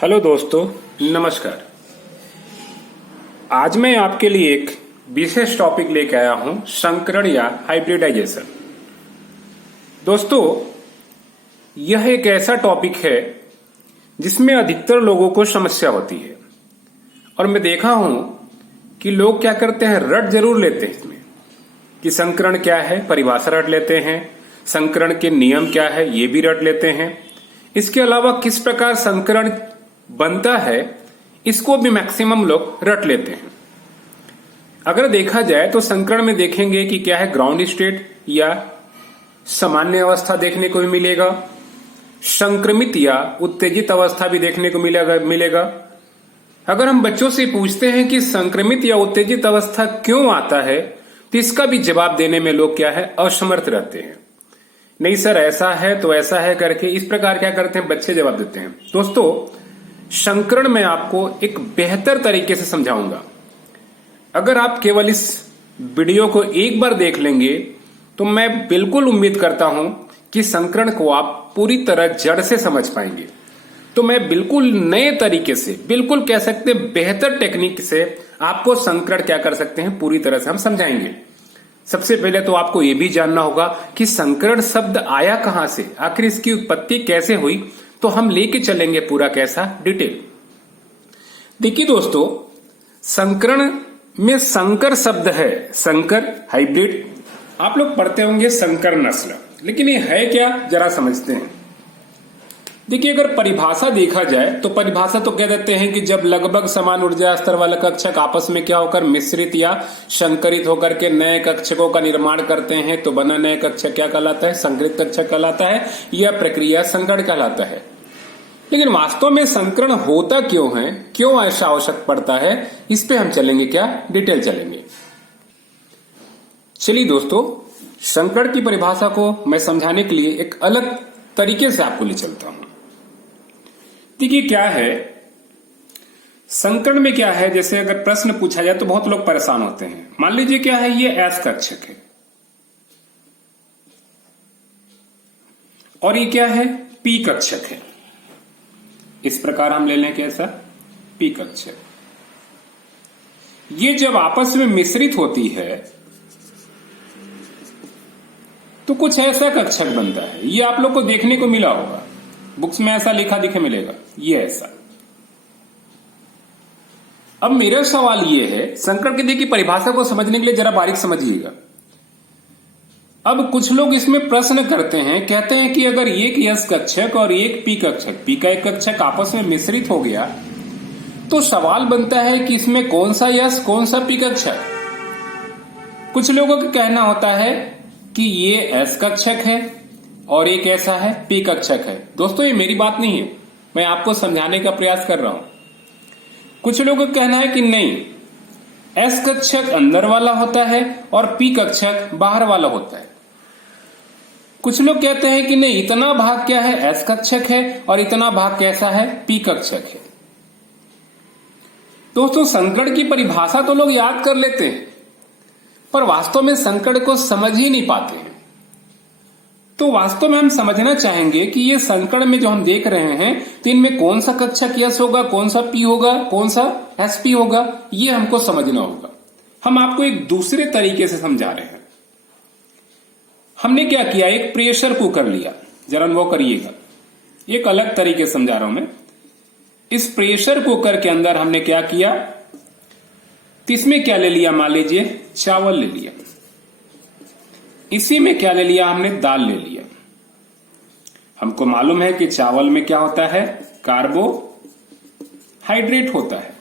Hello दोस्तों, नमस्कार। आज मैं आपके लिए एक विशेष टॉपिक लेके आया हूं, संकरण या हाइब्रिडाइजेशन। दोस्तों, यह एक ऐसा टॉपिक है जिसमें अधिकतर लोगों को समस्या होती है और मैं देखा हूं कि लोग क्या करते हैं, रट जरूर लेते हैं इसमें कि संकरण क्या है, परिभाषा रट लेते हैं, संकरण के नियम क्या है ये भी रट लेते हैं। इसके अलावा किस प्रकार संकरण बनता है इसको भी मैक्सिमम लोग रट लेते हैं। अगर देखा जाए तो संकरण में देखेंगे कि क्या है, ग्राउंड स्टेट या सामान्य अवस्था देखने को भी मिलेगा, संक्रमित या उत्तेजित अवस्था भी देखने को मिलेगा। अगर हम बच्चों से पूछते हैं कि संक्रमित या उत्तेजित अवस्था क्यों आता है तो इसका भी जवाब देने में लोग क्या है, असमर्थ रहते हैं। नहीं सर ऐसा है तो ऐसा है करके इस प्रकार क्या करते हैं, बच्चे जवाब देते हैं। दोस्तों, संकरण में आपको एक बेहतर तरीके से समझाऊंगा। अगर आप केवल इस वीडियो को एक बार देख लेंगे तो मैं बिल्कुल उम्मीद करता हूं कि संकरण को आप पूरी तरह जड़ से समझ पाएंगे। तो मैं बिल्कुल नए तरीके से, बिल्कुल कह सकते हैं बेहतर टेक्निक से आपको संकरण क्या कर सकते हैं पूरी तरह से हम समझाएंगे। सबसे पहले तो आपको यह भी जानना होगा कि संकरण शब्द आया कहां से, आखिर इसकी उत्पत्ति कैसे हुई, तो हम लेके चलेंगे पूरा कैसा डिटेल। देखिए दोस्तों, संकरण में संकर शब्द है, संकर हाइब्रिड। आप लोग पढ़ते होंगे संकर नस्ल, लेकिन ये है क्या जरा समझते हैं। देखिए, अगर परिभाषा देखा जाए तो परिभाषा तो कह देते हैं कि जब लगभग समान ऊर्जा स्तर वाले कक्षक आपस में क्या होकर मिश्रित या संकरित होकर के नए कक्षकों का निर्माण करते हैं तो बना नए कक्षक क्या कहलाता है, संकरित कक्षक कहलाता है। यह प्रक्रिया संकरण कहलाता है। लेकिन वास्तव में संकरण होता क्यों है, क्यों ऐसा आवश्यक पड़ता है, इस पे हम चलेंगे क्या, डिटेल चलेंगे। चलिए दोस्तों, संकरण की परिभाषा को मैं समझाने के लिए एक अलग तरीके से आपको ले चलता हूं। देखिए क्या है संकरण में, क्या है, जैसे अगर प्रश्न पूछा जाए तो बहुत लोग परेशान होते हैं। मान लीजिए क्या है, ये एस कक्षक है और ये क्या है, पी कक्षक है। इस प्रकार हम ले लें कैसा, पी कक्षक। ये जब आपस में मिश्रित होती है तो कुछ ऐसा कक्षक बनता है। ये आप लोग को देखने को मिला होगा, बुक्स में ऐसा लिखा दिखे मिलेगा, ये ऐसा। अब मेरा सवाल ये है, संकरण की देखिए परिभाषा को समझने के लिए जरा बारीक समझिएगा। अब कुछ लोग इसमें प्रश्न करते हैं, कहते हैं कि अगर एक यस कक्षक और एक पी कक्षक, पी का एक कक्षक आपस में मिश्रित हो गया तो सवाल बनता है कि इसमें कौन सा यस कौन सा पी कक्षक। कुछ लोगों का कहना होता है कि ये एस कक्षक है और एक ऐसा है पी कक्षक है। दोस्तों, ये मेरी बात नहीं है, मैं आपको समझाने का प्रयास कर रहा हूं। कुछ लोगों का कहना है कि नहीं, एस कक्षक अंदर वाला होता है और पी कक्षक बाहर वाला होता है। कुछ लोग कहते हैं कि नहीं, इतना भाग क्या है, एस कक्षक है और इतना भाग कैसा है, पी कक्षक है। दोस्तों, संकरण की परिभाषा तो लोग याद कर लेते हैं पर वास्तव में संकरण को समझ ही नहीं पाते हैं। तो वास्तव में हम समझना चाहेंगे कि ये संकरण में जो हम देख रहे हैं तो इनमें कौन सा कक्षक यस होगा, कौन सा पी होगा, कौन सा एसपी होगा, ये हमको समझना होगा। हम आपको एक दूसरे तरीके से समझा रहे हैं। हमने क्या किया, एक प्रेशर कुकर लिया, जरा वो करिएगा, एक अलग तरीके से समझा रहा हूं मैं। इस प्रेशर कुकर के अंदर हमने क्या किया, तो इसमें क्या ले लिया, मान लीजिए चावल ले लिया, इसी में क्या ले लिया, हमने दाल ले लिया। हमको मालूम है कि चावल में क्या होता है, कार्बोहाइड्रेट होता है।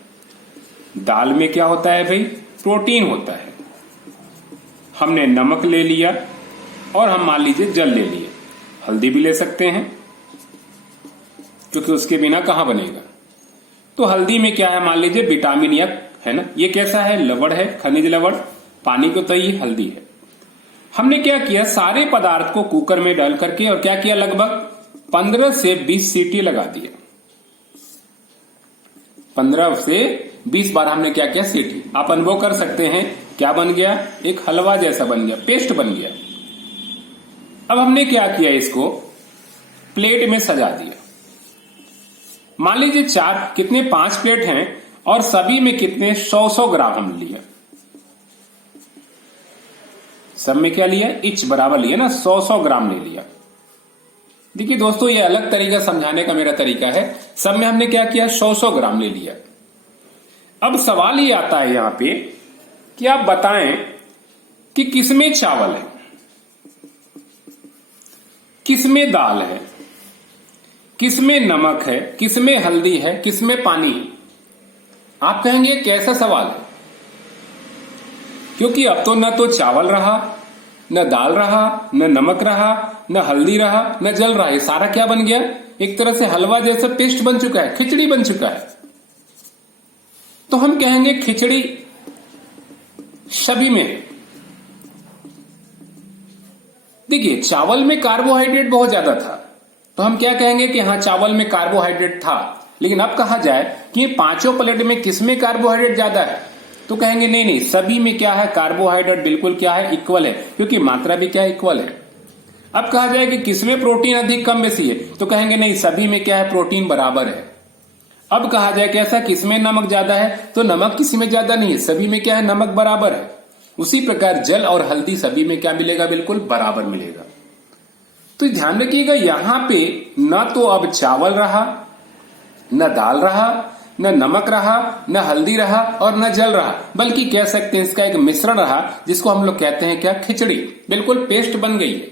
दाल में क्या होता है भाई, प्रोटीन होता है। हमने नमक ले लिया और हम मान लीजिए जल ले लिए, हल्दी भी ले सकते हैं क्योंकि उसके बिना कहां बनेगा। तो हल्दी में क्या है, मान लीजिए विटामिन या है ना, ये कैसा है, लवण है, खनिज लवण, पानी को तय हल्दी है। हमने क्या किया, सारे पदार्थ को कुकर में डाल करके और क्या किया, लगभग 15 से 20 सीटी लगा दिया। 15 से 20 बार हमने क्या किया, सीटी। आप अनुभव कर सकते हैं क्या बन गया, एक हलवा जैसा बन गया, पेस्ट बन गया। अब हमने क्या किया, इसको प्लेट में सजा दिया। मान लीजिए कितने 5 प्लेट हैं और सभी में कितने 100 ग्राम हम लिए। सब में क्या लिया, इच बराबर लिया ना, 100 ग्राम ले लिया। देखिए दोस्तों, ये अलग तरीका समझाने का मेरा तरीका है। सब में हमने क्या किया, 100 ग्राम ले लिया। अब सवाल ये आता है यहां पे कि आप बताएं कि किसमें चावल है, किसमें दाल है, किसमें नमक है, किसमें हल्दी है, किसमें पानी है। आप कहेंगे कैसा सवाल है, क्योंकि अब तो न तो चावल रहा, न दाल रहा, न नमक रहा, न हल्दी रहा, न जल रहा। ये सारा क्या बन गया, एक तरह से हलवा जैसा पेस्ट बन चुका है, खिचड़ी बन चुका है। तो हम कहेंगे खिचड़ी सभी में है। देखिए, चावल में कार्बोहाइड्रेट बहुत ज्यादा था, तो हम क्या कहेंगे कि हाँ चावल में कार्बोहाइड्रेट था। लेकिन अब कहा जाए कि पांचों प्लेट में किसमें कार्बोहाइड्रेट ज्यादा है, तो कहेंगे नहीं नहीं, सभी में क्या है, कार्बोहाइड्रेट बिल्कुल क्या है, इक्वल है, क्योंकि मात्रा भी क्या है, इक्वल है। अब कहा जाए कि किसमें प्रोटीन अधिक कम बेसी है, तो कहेंगे नहीं, सभी में क्या है, प्रोटीन बराबर है। अब कहा जाए कैसा, किसमें नमक ज्यादा है, तो नमक किसी में ज्यादा नहीं है, सभी में क्या है, नमक बराबर है। उसी प्रकार जल और हल्दी सभी में क्या मिलेगा, बिल्कुल बराबर मिलेगा। तो ध्यान रखिएगा, यहां पे न तो अब चावल रहा, न दाल रहा, न नमक रहा, न हल्दी रहा और न जल रहा, बल्कि कह सकते हैं इसका एक मिश्रण रहा, जिसको हम लोग कहते हैं क्या, खिचड़ी। बिल्कुल पेस्ट बन गई है।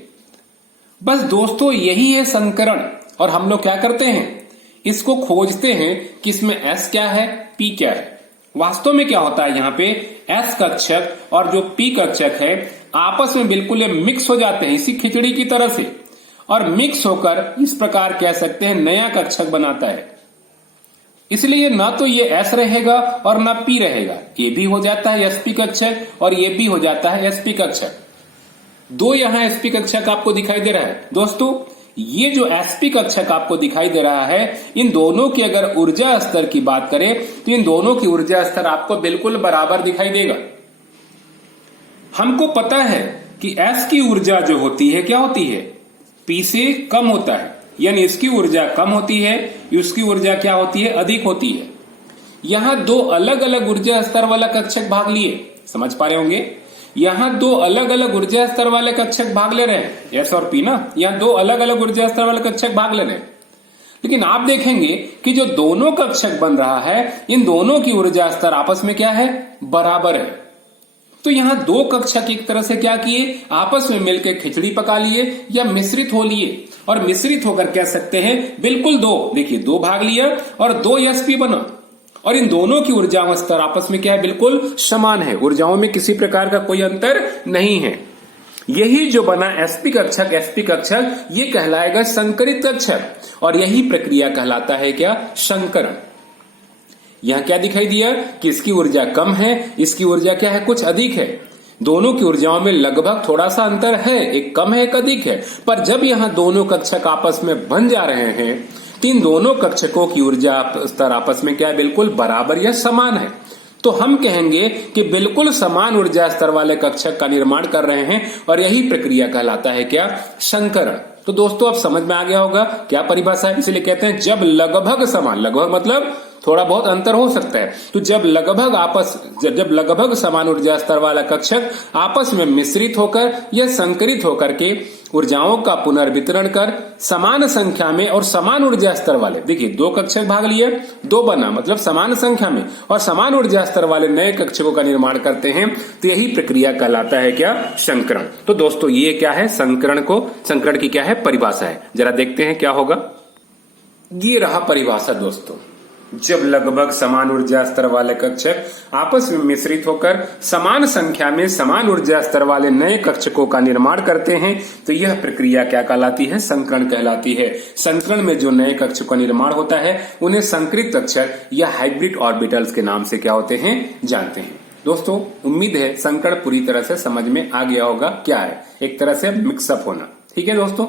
बस दोस्तों, यही है संकरण। और हम लोग क्या करते हैं, इसको खोजते हैं कि इसमें एस क्या है, पी क्या है। वास्तव में क्या होता है, यहाँ पे एस कक्षक और जो पी कक्षक है आपस में बिल्कुल ये मिक्स हो जाते हैं, इसी खिचड़ी की तरह से, और मिक्स होकर इस प्रकार कह सकते हैं नया कक्षक बनाता है। इसलिए ना तो ये एस रहेगा और ना पी रहेगा, ये भी हो जाता है एसपी कक्षक और ये भी हो जाता है एसपी कक्षक। दो यहां एसपी कक्षक आपको दिखाई दे रहा है। दोस्तों, ये जो एसपी कक्षक आपको दिखाई दे रहा है, इन दोनों की अगर ऊर्जा स्तर की बात करें तो इन दोनों की ऊर्जा स्तर आपको बिल्कुल बराबर दिखाई देगा। हमको पता है कि एस की ऊर्जा जो होती है क्या होती है, पी से कम होता है, यानी इसकी ऊर्जा कम होती है, उसकी ऊर्जा क्या होती है, अधिक होती है। यहां दो अलग अलग ऊर्जा स्तर वाला कक्षक भाग लिए, समझ पा रहे होंगे, यहां दो अलग अलग ऊर्जा स्तर वाले कक्षक भाग ले रहे हैं, एस और पी ना, यहां दो अलग अलग ऊर्जा स्तर वाले कक्षक भाग ले रहे हैं। लेकिन आप देखेंगे कि जो दोनों कक्षक बन रहा है, इन दोनों की ऊर्जा स्तर आपस में क्या है, बराबर है। तो यहां दो कक्षक एक तरह से क्या किए, आपस में मिलकर खिचड़ी पका लिए या मिश्रित हो लिए, और मिश्रित होकर कह सकते हैं बिल्कुल दो, देखिए दो भाग लिया और दो एसपी बना, और इन दोनों की ऊर्जा स्तर आपस में क्या है, बिल्कुल समान है, ऊर्जाओं में किसी प्रकार का कोई अंतर नहीं है। यही जो बना एसपी कक्षक ये कहलाएगा संकरित कक्षक, और यही प्रक्रिया कहलाता है क्या, संकरण। यहां क्या दिखाई दिया कि इसकी ऊर्जा कम है, इसकी ऊर्जा क्या है, कुछ अधिक है। दोनों की ऊर्जाओं में लगभग थोड़ा सा अंतर है, एक कम है एक अधिक है, पर जब यहां दोनों कक्षक आपस में बन जा रहे हैं तो इन दोनों कक्षकों की ऊर्जा स्तर आपस में क्या है, बिल्कुल बराबर या समान है। तो हम कहेंगे कि बिल्कुल समान ऊर्जा स्तर वाले कक्षक का निर्माण कर रहे हैं, और यही प्रक्रिया कहलाता है क्या, संकरण। तो दोस्तों, अब समझ में आ गया होगा क्या परिभाषा है। इसलिए कहते हैं जब लगभग समान, लगभग मतलब थोड़ा बहुत अंतर हो सकता है, तो जब लगभग समान ऊर्जा स्तर वाला कक्षक आपस में मिश्रित होकर या संकरित होकर के ऊर्जाओं का पुनर्वितरण कर समान संख्या में और समान ऊर्जा स्तर वाले, देखिए दो कक्षक भाग लिए, दो बना मतलब समान संख्या में और समान ऊर्जा स्तर वाले नए कक्षकों का निर्माण करते हैं, तो यही प्रक्रिया कहलाता है क्या, संकरण। तो दोस्तों, ये क्या है, संकरण की क्या है, परिभाषा है। जरा देखते हैं क्या होगा। ये रहा परिभाषा दोस्तों। जब लगभग समान ऊर्जा स्तर वाले कक्षक आपस में मिश्रित होकर समान संख्या में समान ऊर्जा स्तर वाले नए कक्षकों का निर्माण करते हैं, तो यह प्रक्रिया क्या कहलाती है, संकरण कहलाती है। संकरण में जो नए कक्षकों का निर्माण होता है उन्हें संकरित कक्षक या हाइब्रिड ऑर्बिटल्स के नाम से क्या होते हैं, जानते हैं। दोस्तों, उम्मीद है संकरण पूरी तरह से समझ में आ गया होगा। क्या है, एक तरह से मिक्सअप होना। ठीक है दोस्तों,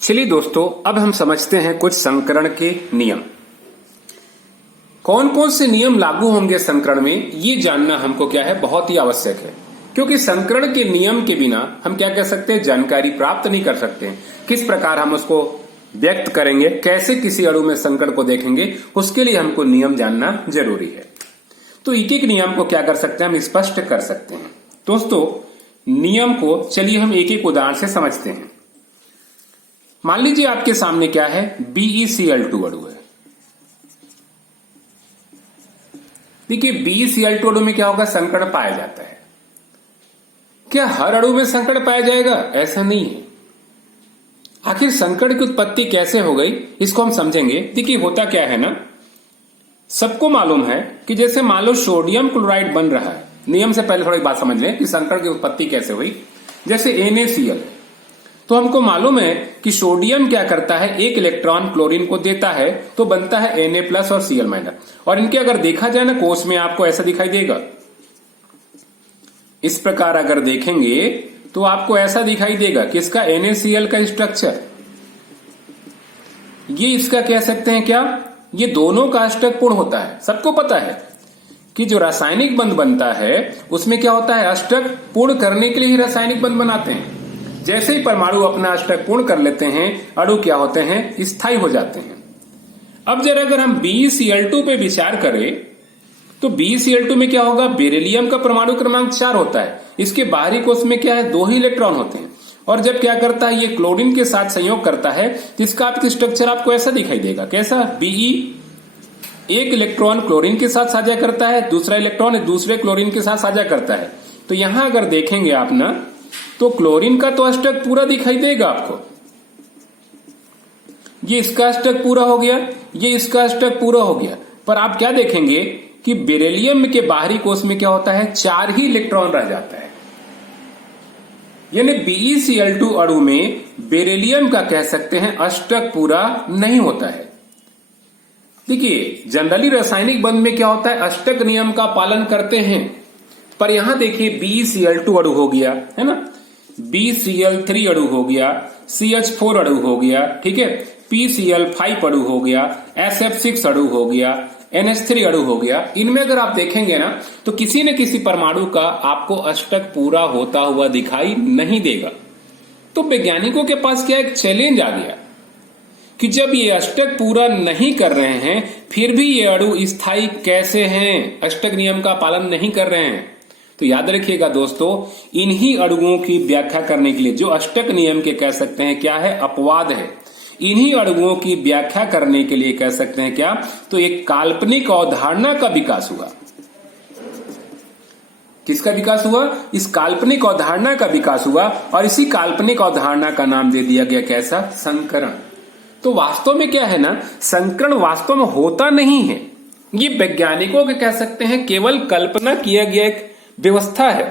चलिए दोस्तों, अब हम समझते हैं कुछ संकरण के नियम। कौन कौन से नियम लागू होंगे संकरण में, ये जानना हमको क्या है, बहुत ही आवश्यक है। क्योंकि संकरण के नियम के बिना हम क्या कह सकते हैं, जानकारी प्राप्त नहीं कर सकते हैं। किस प्रकार हम उसको व्यक्त करेंगे, कैसे किसी अणु में संकरण को देखेंगे, उसके लिए हमको नियम जानना जरूरी है। तो एक एक नियम को क्या कर सकते हैं, हम स्पष्ट कर सकते हैं। दोस्तों नियम को चलिए हम एक एक उदाहरण से समझते हैं। मान लीजिए आपके सामने क्या है, BeCl2 अणु है। देखिए BeCl2 अणु में क्या होगा, संकरण पाया जाता है। क्या हर अणु में संकरण पाया जाएगा, ऐसा नहीं है। आखिर संकरण की उत्पत्ति कैसे हो गई, इसको हम समझेंगे। देखिए होता क्या है ना, सबको मालूम है कि जैसे मान लो सोडियम क्लोराइड बन रहा है, नियम से पहले थोड़ी बात समझ लें कि संकरण की उत्पत्ति कैसे हुई। जैसे NaCl, तो हमको मालूम है कि सोडियम क्या करता है, एक इलेक्ट्रॉन क्लोरीन को देता है तो बनता है Na+ और Cl-। और इनके अगर देखा जाए ना कोष में, आपको ऐसा दिखाई देगा। इस प्रकार अगर देखेंगे तो आपको ऐसा दिखाई देगा कि इसका NaCl का स्ट्रक्चर, ये इसका कह सकते हैं क्या, ये दोनों का अष्टक पूर्ण होता है। सबको पता है कि जो रासायनिक बंध बनता है उसमें क्या होता है, अष्टक पूर्ण करने के लिए ही रासायनिक बंध बनाते हैं। जैसे ही परमाणु अपना अष्टक पूर्ण कर लेते हैं, अणु क्या होते हैं, स्थायी हो जाते हैं। अब जरा अगर हम BeCl2 पे विचार करें तो BeCl2 में क्या होगा, बेरिलियम का परमाणु क्रमांक 4 होता है। इसके बाहरी कोष में क्या है, 2 ही इलेक्ट्रॉन होते हैं। और जब क्या करता है, ये क्लोरीन के साथ संयोग करता है तो इसका आपकी स्ट्रक्चर आपको ऐसा दिखाई देगा। कैसा, Be एक इलेक्ट्रॉन क्लोरीन के साथ साझा करता है, दूसरा इलेक्ट्रॉन दूसरे क्लोरीन के साथ साझा करता है। तो यहां अगर देखेंगे आप ना, तो क्लोरीन का तो अष्टक पूरा दिखाई देगा आपको। ये इसका अष्टक पूरा हो गया, ये इसका अष्टक पूरा हो गया। पर आप क्या देखेंगे कि बेरिलियम के बाहरी कोष में क्या होता है, 4 ही इलेक्ट्रॉन रह जाता है। यानी BeCl2 अणु में बेरिलियम का कह सकते हैं अष्टक पूरा नहीं होता है। देखिए जनरली रासायनिक बंध में क्या होता है, अष्टक नियम का पालन करते हैं। पर यहां देखिए BeCl2 अणु हो गया है ना, BCl3 अणु हो गया, CH4 अणु हो गया, ठीक है, PCl5 अणु हो गया, SF6 अणु हो गया, NH3 अणु हो गया। इनमें अगर आप देखेंगे ना तो किसी न किसी परमाणु का आपको अष्टक पूरा होता हुआ दिखाई नहीं देगा। तो वैज्ञानिकों के पास क्या एक चैलेंज आ गया कि जब ये अष्टक पूरा नहीं कर रहे हैं फिर भी ये अणु स्थायी कैसे हैं, अष्टक नियम का पालन नहीं कर रहे हैं। तो याद रखिएगा दोस्तों, इन्हीं अणुओं की व्याख्या करने के लिए जो अष्टक नियम के कह सकते हैं क्या है, अपवाद है, इन्हीं अणुओं की व्याख्या करने के लिए कह सकते हैं क्या, तो एक काल्पनिक अवधारणा का विकास हुआ। किसका विकास हुआ, इस काल्पनिक अवधारणा का विकास हुआ। और इसी काल्पनिक अवधारणा का नाम दे दिया गया कैसा, संकरण। तो वास्तव में क्या है ना, संकरण वास्तव में होता नहीं है, ये वैज्ञानिकों के कह सकते हैं केवल कल्पना किया गया एक व्यवस्था है।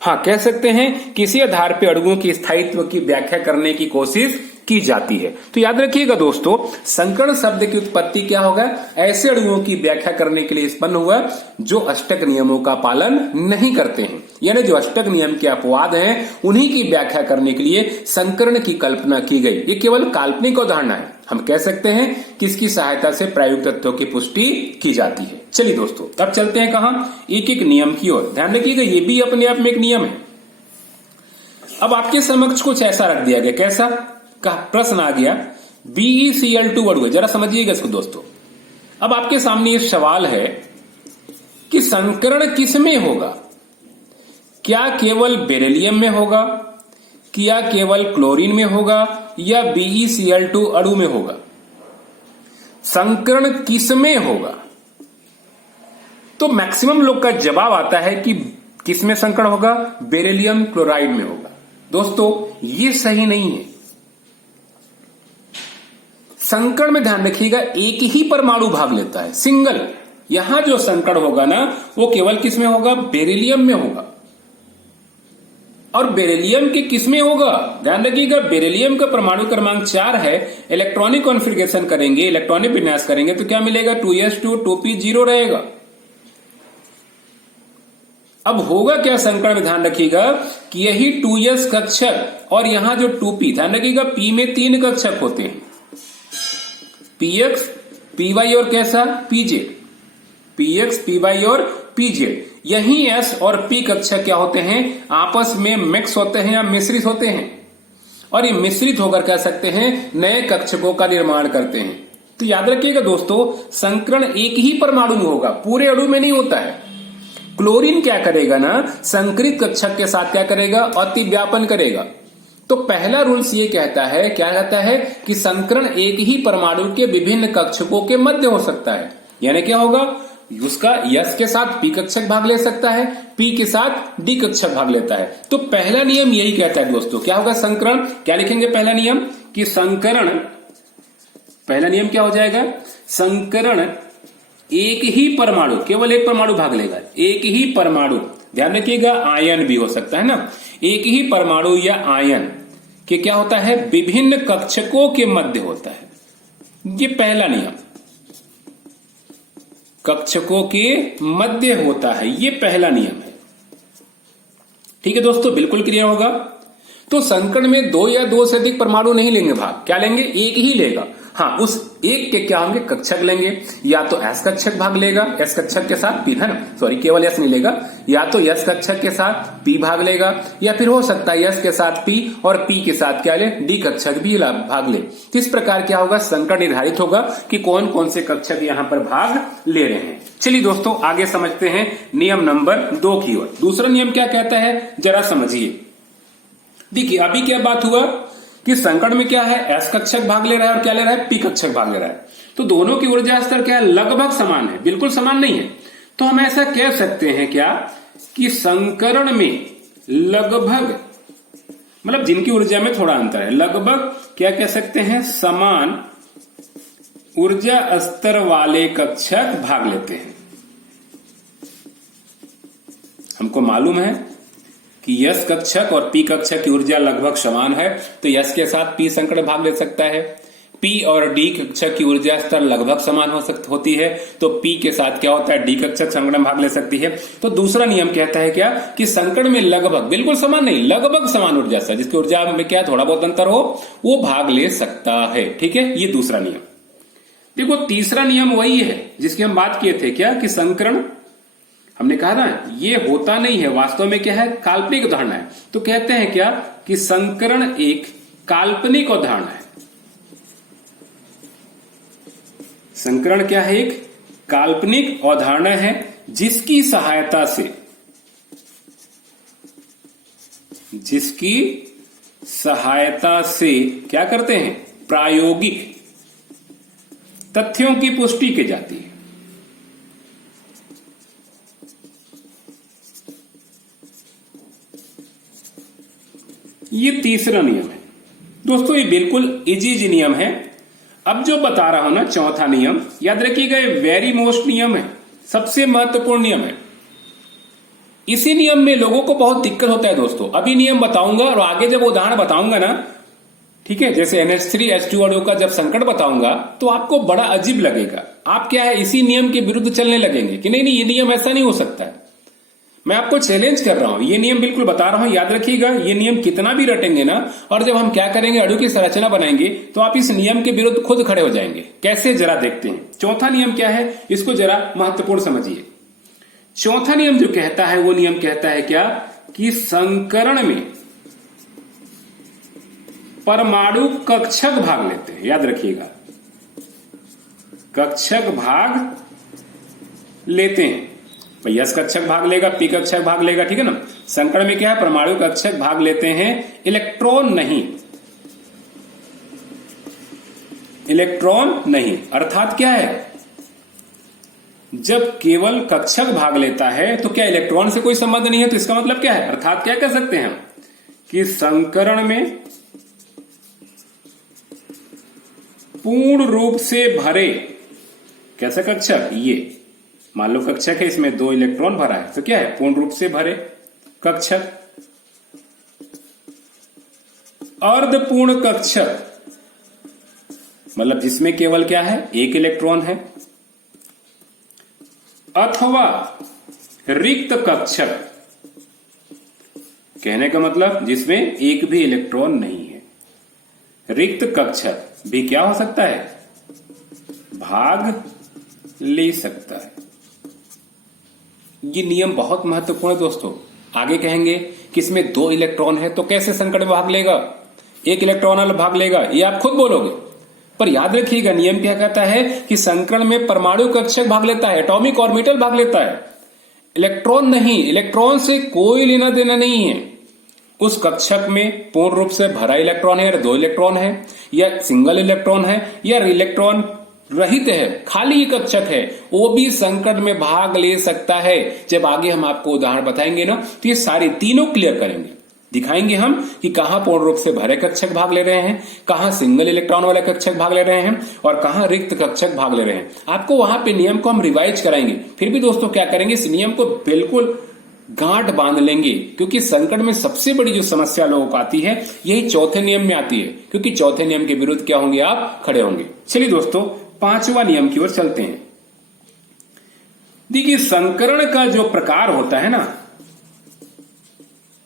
हाँ, कह सकते हैं किसी आधार पर अणुओं की स्थायित्व की व्याख्या करने की कोशिश की जाती है। तो याद रखिएगा दोस्तों, संकरण शब्द की उत्पत्ति क्या होगा, ऐसे अणुओं की व्याख्या करने के लिए उत्पन्न हुआ जो अष्टक नियमों का पालन नहीं करते हैं। यानी जो अष्टक नियम के अपवाद हैं उन्हीं की व्याख्या करने के लिए संकरण की कल्पना की गई। ये केवल काल्पनिक उदाहरण है, हम कह सकते हैं कि इसकी सहायता से प्रायोगिक तथ्यों की पुष्टि की जाती है। चलिए दोस्तों, अब चलते हैं कहां, एक एक नियम की ओर। ध्यान रखिएगा ये भी अपने आप में एक नियम है। अब आपके समक्ष कुछ ऐसा रख दिया गया, कैसा का प्रश्न आ गया, BeCl2 अणु है, जरा समझिएगा इसको दोस्तों। अब आपके सामने ये सवाल है कि संकरण किस में होगा, क्या केवल बेरिलियम में होगा, क्या केवल क्लोरीन में होगा, या BeCl2 अणु में होगा। संकरण किस में होगा, तो मैक्सिमम लोग का जवाब आता है कि किस में संकरण होगा, बेरिलियम क्लोराइड में होगा। दोस्तों ये सही नहीं है। संकरण में ध्यान रखिएगा एक ही परमाणु भाग लेता है, सिंगल। यहां जो संकरण होगा ना वो केवल किस में होगा, बेरिलियम में होगा। और बेरिलियम के किस में होगा, ध्यान रखिएगा बेरिलियम का परमाणु क्रमांक 4 है। इलेक्ट्रॉनिक कॉन्फ़िगरेशन करेंगे, इलेक्ट्रॉनिक विन्यास करेंगे तो क्या मिलेगा, 2s2 2p0 रहेगा। अब होगा क्या संकरण में, ध्यान रखिएगा कि यही 2s कक्षक और यहां जो 2p, ध्यान रखिएगा p में 3 कक्षक होते हैं, px py और कैसा pz, px py और pz। यही s और p कक्षक क्या होते हैं, आपस में मिक्स होते हैं या मिश्रित होते हैं। और ये मिश्रित होकर कह सकते हैं नए कक्षकों का निर्माण करते हैं। तो याद रखिएगा दोस्तों, संकरण एक ही परमाणु में होगा, पूरे अणु में नहीं होता है। क्लोरीन क्या करेगा ना, संकरित कक्षक के साथ क्या करेगा, अतिव्यापन करेगा। तो पहला रूल्स ये कहता है, क्या कहता है कि संकरण एक ही परमाणु के विभिन्न कक्षकों के मध्य हो सकता है। यानी क्या होगा, उसका यस के साथ पी कक्षक भाग ले सकता है, पी के साथ डी कक्षक भाग लेता है। तो पहला नियम यही कहता है दोस्तों, क्या होगा संकरण, क्या लिखेंगे पहला नियम कि संकरण, पहला नियम क्या हो जाएगा, संकरण एक ही परमाणु, केवल एक परमाणु भाग लेगा, एक ही परमाणु, ध्यान रखिएगा आयन भी हो सकता है ना, एक ही परमाणु या आयन के क्या होता है, विभिन्न कक्षकों के मध्य होता है। ये पहला नियम, कक्षकों के मध्य होता है, ये पहला नियम है। ठीक है दोस्तों, बिल्कुल क्लियर होगा। तो संकरण में दो या दो से अधिक परमाणु नहीं लेंगे भाग, क्या लेंगे, एक ही लेगा। हाँ, उस एक के क्या होंगे, कक्षक लेंगे, या तो एस कक्षक भाग लेगा, एस कक्षक के साथ पी, है ना, सॉरी केवल एस नहीं लेगा, या तो एस कक्षक के साथ पी भाग लेगा, या फिर हो सकता है एस के साथ पी और पी के साथ क्या ले, डी कक्षक भी भाग ले। तो इस प्रकार क्या होगा, संकरण निर्धारित होगा कि कौन कौन से कक्षक यहां पर भाग ले रहे हैं। चलिए दोस्तों आगे समझते हैं नियम नंबर 2 की ओर। दूसरा नियम क्या कहता है, जरा समझिए। देखिए अभी क्या बात हुआ कि संकरण में क्या है, एस कक्षक भाग ले रहा है और क्या ले रहा है, पी कक्षक भाग ले रहा है। तो दोनों की ऊर्जा स्तर क्या है, लगभग समान है, बिल्कुल समान नहीं है। तो हम ऐसा कह सकते हैं क्या कि संकरण में लगभग, मतलब जिनकी ऊर्जा में थोड़ा अंतर है, लगभग क्या कह सकते हैं, समान ऊर्जा स्तर वाले कक्षक भाग लेते हैं। हमको मालूम है कि यस कक्षक और पी कक्षक की ऊर्जा लगभग समान है, तो यस के साथ पी संकरण भाग ले सकता है। पी और डी कक्षक की ऊर्जा स्तर लगभग समान होती है, तो पी के साथ क्या होता है, डी कक्षक संकरण भाग ले सकती है। तो दूसरा नियम कहता है क्या कि संकरण में लगभग, बिल्कुल समान नहीं, लगभग समान ऊर्जा स्तर, जिसकी ऊर्जा में क्या थोड़ा बहुत अंतर हो, वो भाग ले सकता है। ठीक है, ये दूसरा नियम। देखो तीसरा नियम वही है जिसकी हम बात किए थे, क्या कि संकरण, हमने कहा ना ये होता नहीं है, वास्तव में क्या है, काल्पनिक अवधारणा है। तो कहते हैं क्या कि संकरण एक काल्पनिक अवधारणा है। संकरण क्या है, एक काल्पनिक अवधारणा है जिसकी सहायता से क्या करते हैं, प्रायोगिक तथ्यों की पुष्टि की जाती है। ये तीसरा नियम है दोस्तों, ये बिल्कुल इजी नियम है। अब जो बता रहा हूं ना चौथा नियम, याद रखिएगा ये वेरी मोस्ट नियम है, सबसे महत्वपूर्ण नियम है। इसी नियम में लोगों को बहुत दिक्कत होता है दोस्तों। अभी नियम बताऊंगा और आगे जब उदाहरण बताऊंगा ना, ठीक है, जैसे NH3H2O का जब संकट बताऊंगा तो आपको बड़ा अजीब लगेगा। आप क्या है, इसी नियम के विरुद्ध चलने लगेंगे कि नहीं ये नियम ऐसा नहीं हो सकता है। मैं आपको चैलेंज कर रहा हूं, ये नियम बिल्कुल बता रहा हूं, याद रखिएगा। ये नियम कितना भी रटेंगे ना, और जब हम क्या करेंगे, अणु की संरचना बनाएंगे, तो आप इस नियम के विरुद्ध खुद खड़े हो जाएंगे। कैसे, जरा देखते हैं। चौथा नियम क्या है, इसको जरा महत्वपूर्ण समझिए। चौथा नियम जो कहता है, वो नियम कहता है क्या कि संकरण में परमाणु कक्षक भाग लेते हैं। याद रखिएगा, कक्षक भाग लेते हैं। यस कक्षक भाग लेगा, पी कक्षक भाग लेगा, ठीक है ना। संकरण में क्या है, परमाणु कक्षक भाग लेते हैं, इलेक्ट्रॉन नहीं, इलेक्ट्रॉन नहीं। अर्थात क्या है, जब केवल कक्षक भाग लेता है तो क्या इलेक्ट्रॉन से कोई संबंध नहीं है। तो इसका मतलब क्या है, अर्थात क्या कह सकते हैं कि संकरण में पूर्ण रूप से भरे कैसा कक्षक, ये मान लो कक्षक है, इसमें 2 इलेक्ट्रॉन भरा है, तो क्या है, पूर्ण रूप से भरे कक्षक। अर्धपूर्ण कक्षक मतलब जिसमें केवल क्या है, 1 इलेक्ट्रॉन है। अथवा रिक्त कक्षक, कहने का मतलब जिसमें एक भी इलेक्ट्रॉन नहीं है। रिक्त कक्षक भी क्या हो सकता है, भाग ले सकता है। ये नियम बहुत महत्वपूर्ण है दोस्तों। आगे कहेंगे कि इसमें 2 इलेक्ट्रॉन है तो कैसे संकट में भाग लेगा, एक इलेक्ट्रॉन वाला भाग लेगा, ये आप खुद बोलोगे। पर याद रखिएगा नियम क्या कहता है कि संकरण में परमाणु कक्षक भाग लेता है, एटॉमिक ऑर्बिटल भाग लेता है, इलेक्ट्रॉन नहीं। इलेक्ट्रॉन से कोई लेना देना नहीं है। उस कक्षक में पूर्ण रूप से भरा इलेक्ट्रॉन है, या 2 इलेक्ट्रॉन है, या सिंगल इलेक्ट्रॉन है, या इलेक्ट्रॉन रहित है, खाली कक्षक है, वो भी संकरण में भाग ले सकता है। जब आगे हम आपको उदाहरण बताएंगे ना, तो ये सारे तीनों क्लियर करेंगे, दिखाएंगे हम कि कहां पूर्ण रूप से भरे कक्षक भाग ले रहे हैं, कहां सिंगल इलेक्ट्रॉन वाले कक्षक भाग ले रहे हैं, और कहां रिक्त कक्षक भाग ले रहे हैं। आपको वहां पे नियम को हम रिवाइज कराएंगे। फिर भी दोस्तों क्या करेंगे, इस नियम को बिल्कुल गांठ बांध लेंगे, क्योंकि संकट में सबसे बड़ी जो समस्या लोगों को आती है यही चौथे नियम में आती है, क्योंकि चौथे नियम के विरुद्ध क्या होंगे, आप खड़े होंगे। चलिए दोस्तों 5वां नियम की ओर चलते हैं। देखिए संकरण का जो प्रकार होता है ना,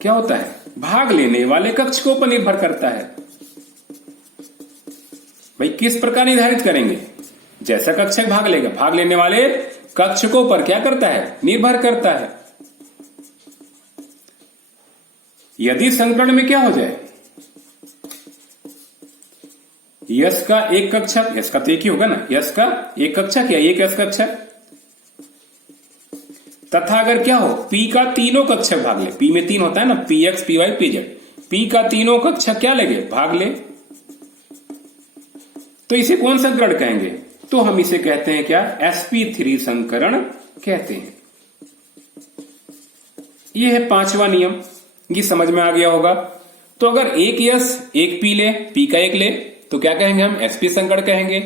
क्या होता है, भाग लेने वाले कक्षकों पर निर्भर करता है। भाई किस प्रकार निर्धारित करेंगे, जैसा कक्षक भाग लेगा, भाग लेने वाले कक्षकों पर क्या करता है, निर्भर करता है। यदि संकरण में क्या हो जाए, यस का एक कक्षक, यस का तो एक ही होगा ना, यस का एक कक्षक या एक यस कक्षक, तथा अगर क्या हो, पी का तीनों कक्षक भाग ले, पी में 3 होता है ना, P X P Y P Z, P का तीनों कक्षक क्या लेंगे, भाग ले, तो इसे कौन संकरण कहेंगे, तो हम इसे कहते हैं क्या, sp3 संकरण कहते हैं। यह है 5वां नियम, ये समझ में आ गया होगा। तो अगर एक यस एक पी ले, पी का 1 ले, तो क्या कहेंगे हम, sp संकरण कहेंगे।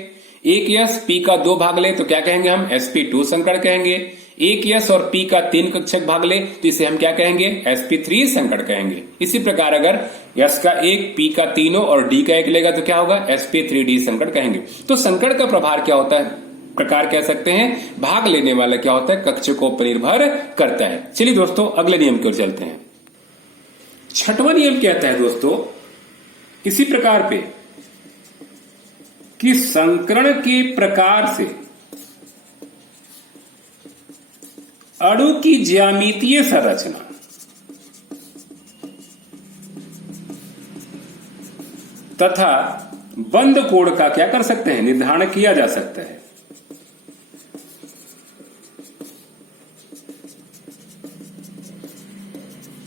एक यस पी का 2 भाग ले, तो क्या कहेंगे हम, sp2 संकरण कहेंगे। एक यस और पी का 3 कक्षक भाग ले, तो इसे हम क्या कहेंगे, sp3 संकरण कहेंगे। इसी प्रकार अगर यस का 1 पी का तीनों और डी का 1 लेगा, तो क्या होगा, sp3d संकरण कहेंगे। तो संकरण का प्रभार क्या होता है, प्रकार कह सकते हैं, भाग लेने वाला क्या होता है, कक्षकों पर निर्भर करता है। चलिए दोस्तों अगले नियम की ओर चलते हैं। 6वां नियम कहता है दोस्तों इसी प्रकार पे कि संकरण के प्रकार से अणु की ज्यामितीय संरचना तथा बंद कोण का क्या कर सकते हैं, निर्धारण किया जा सकता है।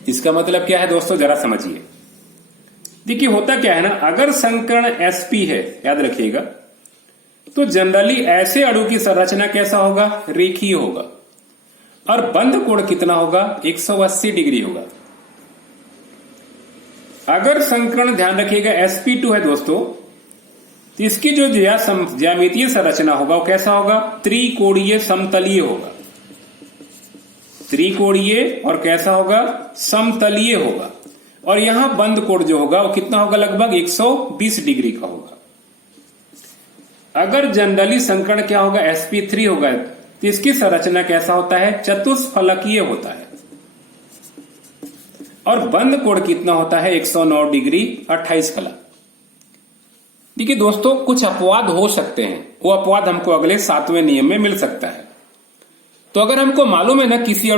इसका मतलब क्या है दोस्तों, जरा समझिए। देखिए होता क्या है ना, अगर संकरण sp है, याद रखिएगा, तो जनरली ऐसे अणु की संरचना कैसा होगा, रेखीय होगा, और बंद कोण कितना होगा, 180 डिग्री होगा। अगर संकरण ध्यान रखिएगा sp2 है दोस्तों, तो इसकी जो ज्यामितीय संरचना होगा वो कैसा होगा, त्रिकोणीय समतलीय होगा, त्रिकोणीय और कैसा होगा, समतलीय होगा। और यहां बंद कोण जो होगा वो कितना होगा, लगभग 120 डिग्री का होगा। अगर जनरली संकरण क्या होगा, sp3 होगा, तो इसकी संरचना कैसा होता है, चतुष्फलकीय होता है। और बंद कोण कितना होता है, 109 डिग्री 28 कला। देखिए दोस्तों कुछ अपवाद हो सकते हैं, वो अपवाद हमको अगले 7वें नियम में मिल सकता है। तो अगर हमको मालूम है ना किसी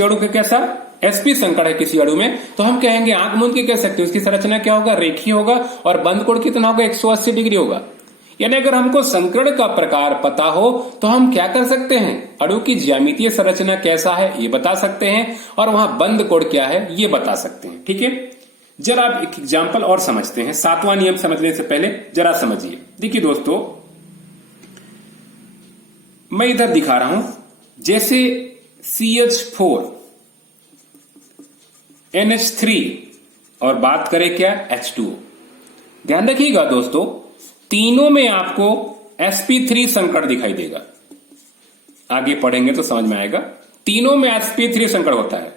अणु के कैसा sp संकरण है किसी अणु में, तो हम कहेंगे आंख मूंद के कह सकते हैं उसकी संरचना क्या होगा, रेखीय होगा, और बंद कोण कितना होगा, 180 डिग्री होगा। यानी अगर हमको संकरण का प्रकार पता हो तो हम क्या कर सकते हैं, अणु की ज्यामितीय संरचना कैसा है ये बता सकते हैं, और वहां बंद कोण क्या है ये बता सकते हैं। ठीक है, जरा आप एक एग्जाम्पल और समझते हैं। 7वां नियम समझने से पहले जरा समझिए। देखिए दोस्तों मैं इधर दिखा रहा हूं, जैसे CH4 NH3 और बात करें क्या, H2O। ध्यान रखिएगा दोस्तों, तीनों में आपको sp3 संकरण दिखाई देगा, आगे पढ़ेंगे तो समझ में आएगा। तीनों में sp3 संकरण होता है।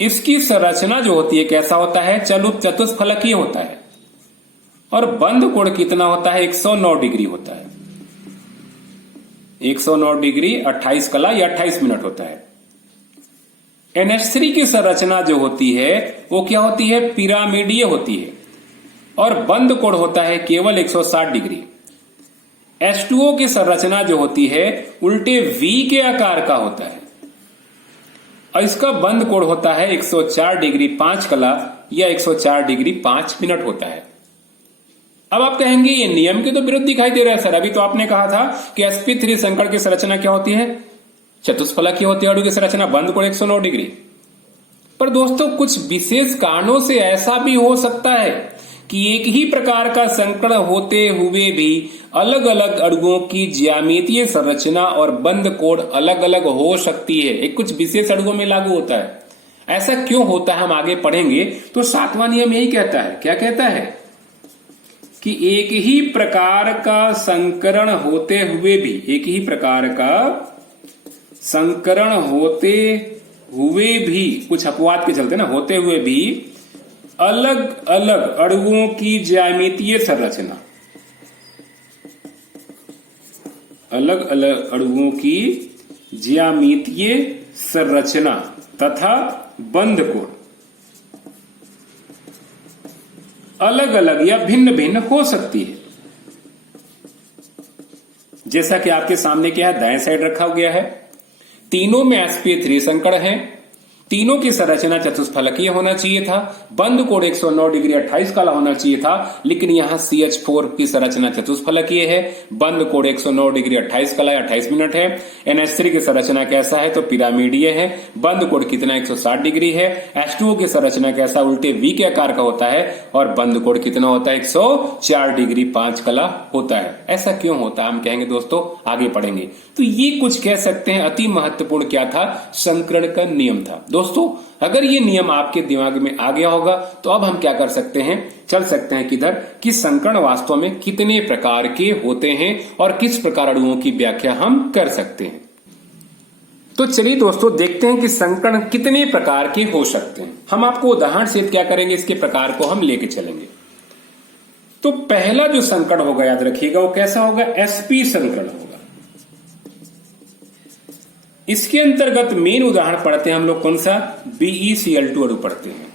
इसकी संरचना जो होती है कैसा होता है, चतुष्फलकीय होता है, और बंद कोण कितना होता है, 109 डिग्री होता है। 109 डिग्री 28 कला या 28 मिनट होता है। NH3 की संरचना जो होती है वो क्या होती है, पिरामिडीय होती है, और बंद कोण होता है केवल 160 डिग्री। H2O की संरचना जो होती है उल्टे V के आकार का होता है, और इसका बंद कोण होता है 104 डिग्री 5 कला या 104 डिग्री 5 मिनट होता है। अब आप कहेंगे ये नियम के तो विरुद्ध दिखाई दे रहा है सर, अभी तो आपने कहा था कि sp3 संकड़ की संरचना क्या होती है, चतुष्फलकीय होती है अणु की संरचना, बंद कोण 109 डिग्री। पर दोस्तों कुछ विशेष कारणों से ऐसा भी हो सकता है कि एक ही प्रकार का संकड़ होते हुए भी अलग अलग अणुओं की ज्यामितीय संरचना और बंद कोण अलग अलग हो सकती है। एक कुछ विशेष अणुओं में लागू होता है। ऐसा क्यों होता है हम आगे पढ़ेंगे। तो 7वां नियम यही कहता है, क्या कहता है कि एक ही प्रकार का संकरण होते हुए भी, एक ही प्रकार का संकरण होते हुए भी, कुछ अपवाद के चलते ना, होते हुए भी अलग अलग अणुओं की ज्यामितीय संरचना, अलग अलग अणुओं की ज्यामितीय संरचना तथा बंध कोण अलग अलग या भिन्न भिन्न हो सकती है। जैसा कि आपके सामने क्या है, दाएं साइड रखा गया है, तीनों में sp3 संकड़ है, तीनों की संरचना चतुष्फलकीय होना चाहिए था, बंद कोण 109 डिग्री 28 काला होना चाहिए था, लेकिन यहां CH4 की संरचना चतुष्फलकीय है, बंद कोण 109 डिग्री 28 काला 28 मिनट है। NH3 की संरचना कैसा है, तो पिरामिडीय है, बंद कोण कितना 160 डिग्री है। H2O की संरचना कैसा, उल्टे V के आकार का होता है और बंद कोण कितना होता है 104 डिग्री 5 कला होता है। ऐसा क्यों होता है हम कहेंगे दोस्तों, आगे पढ़ेंगे। तो ये कुछ कह सकते हैं अति महत्वपूर्ण क्या था, संकरण का नियम था। दोस्तों अगर ये नियम आपके दिमाग में आ गया होगा तो अब हम क्या कर सकते हैं, चल सकते हैं किधर, कि संकरण वास्तव में कितने प्रकार के होते हैं और किस प्रकार अणुओं की व्याख्या हम कर सकते हैं। तो चलिए दोस्तों देखते हैं कि संकरण कितने प्रकार के हो सकते हैं। हम आपको उदाहरण से क्या करेंगे, इसके प्रकार को हम लेके चलेंगे। तो पहला जो संकरण होगा याद रखिएगा वो कैसा होगा, sp संकरण होगा। इसके अंतर्गत मेन उदाहरण पढ़ते हैं हम लोग कौन सा, BeCl2 अणु पढ़ते हैं।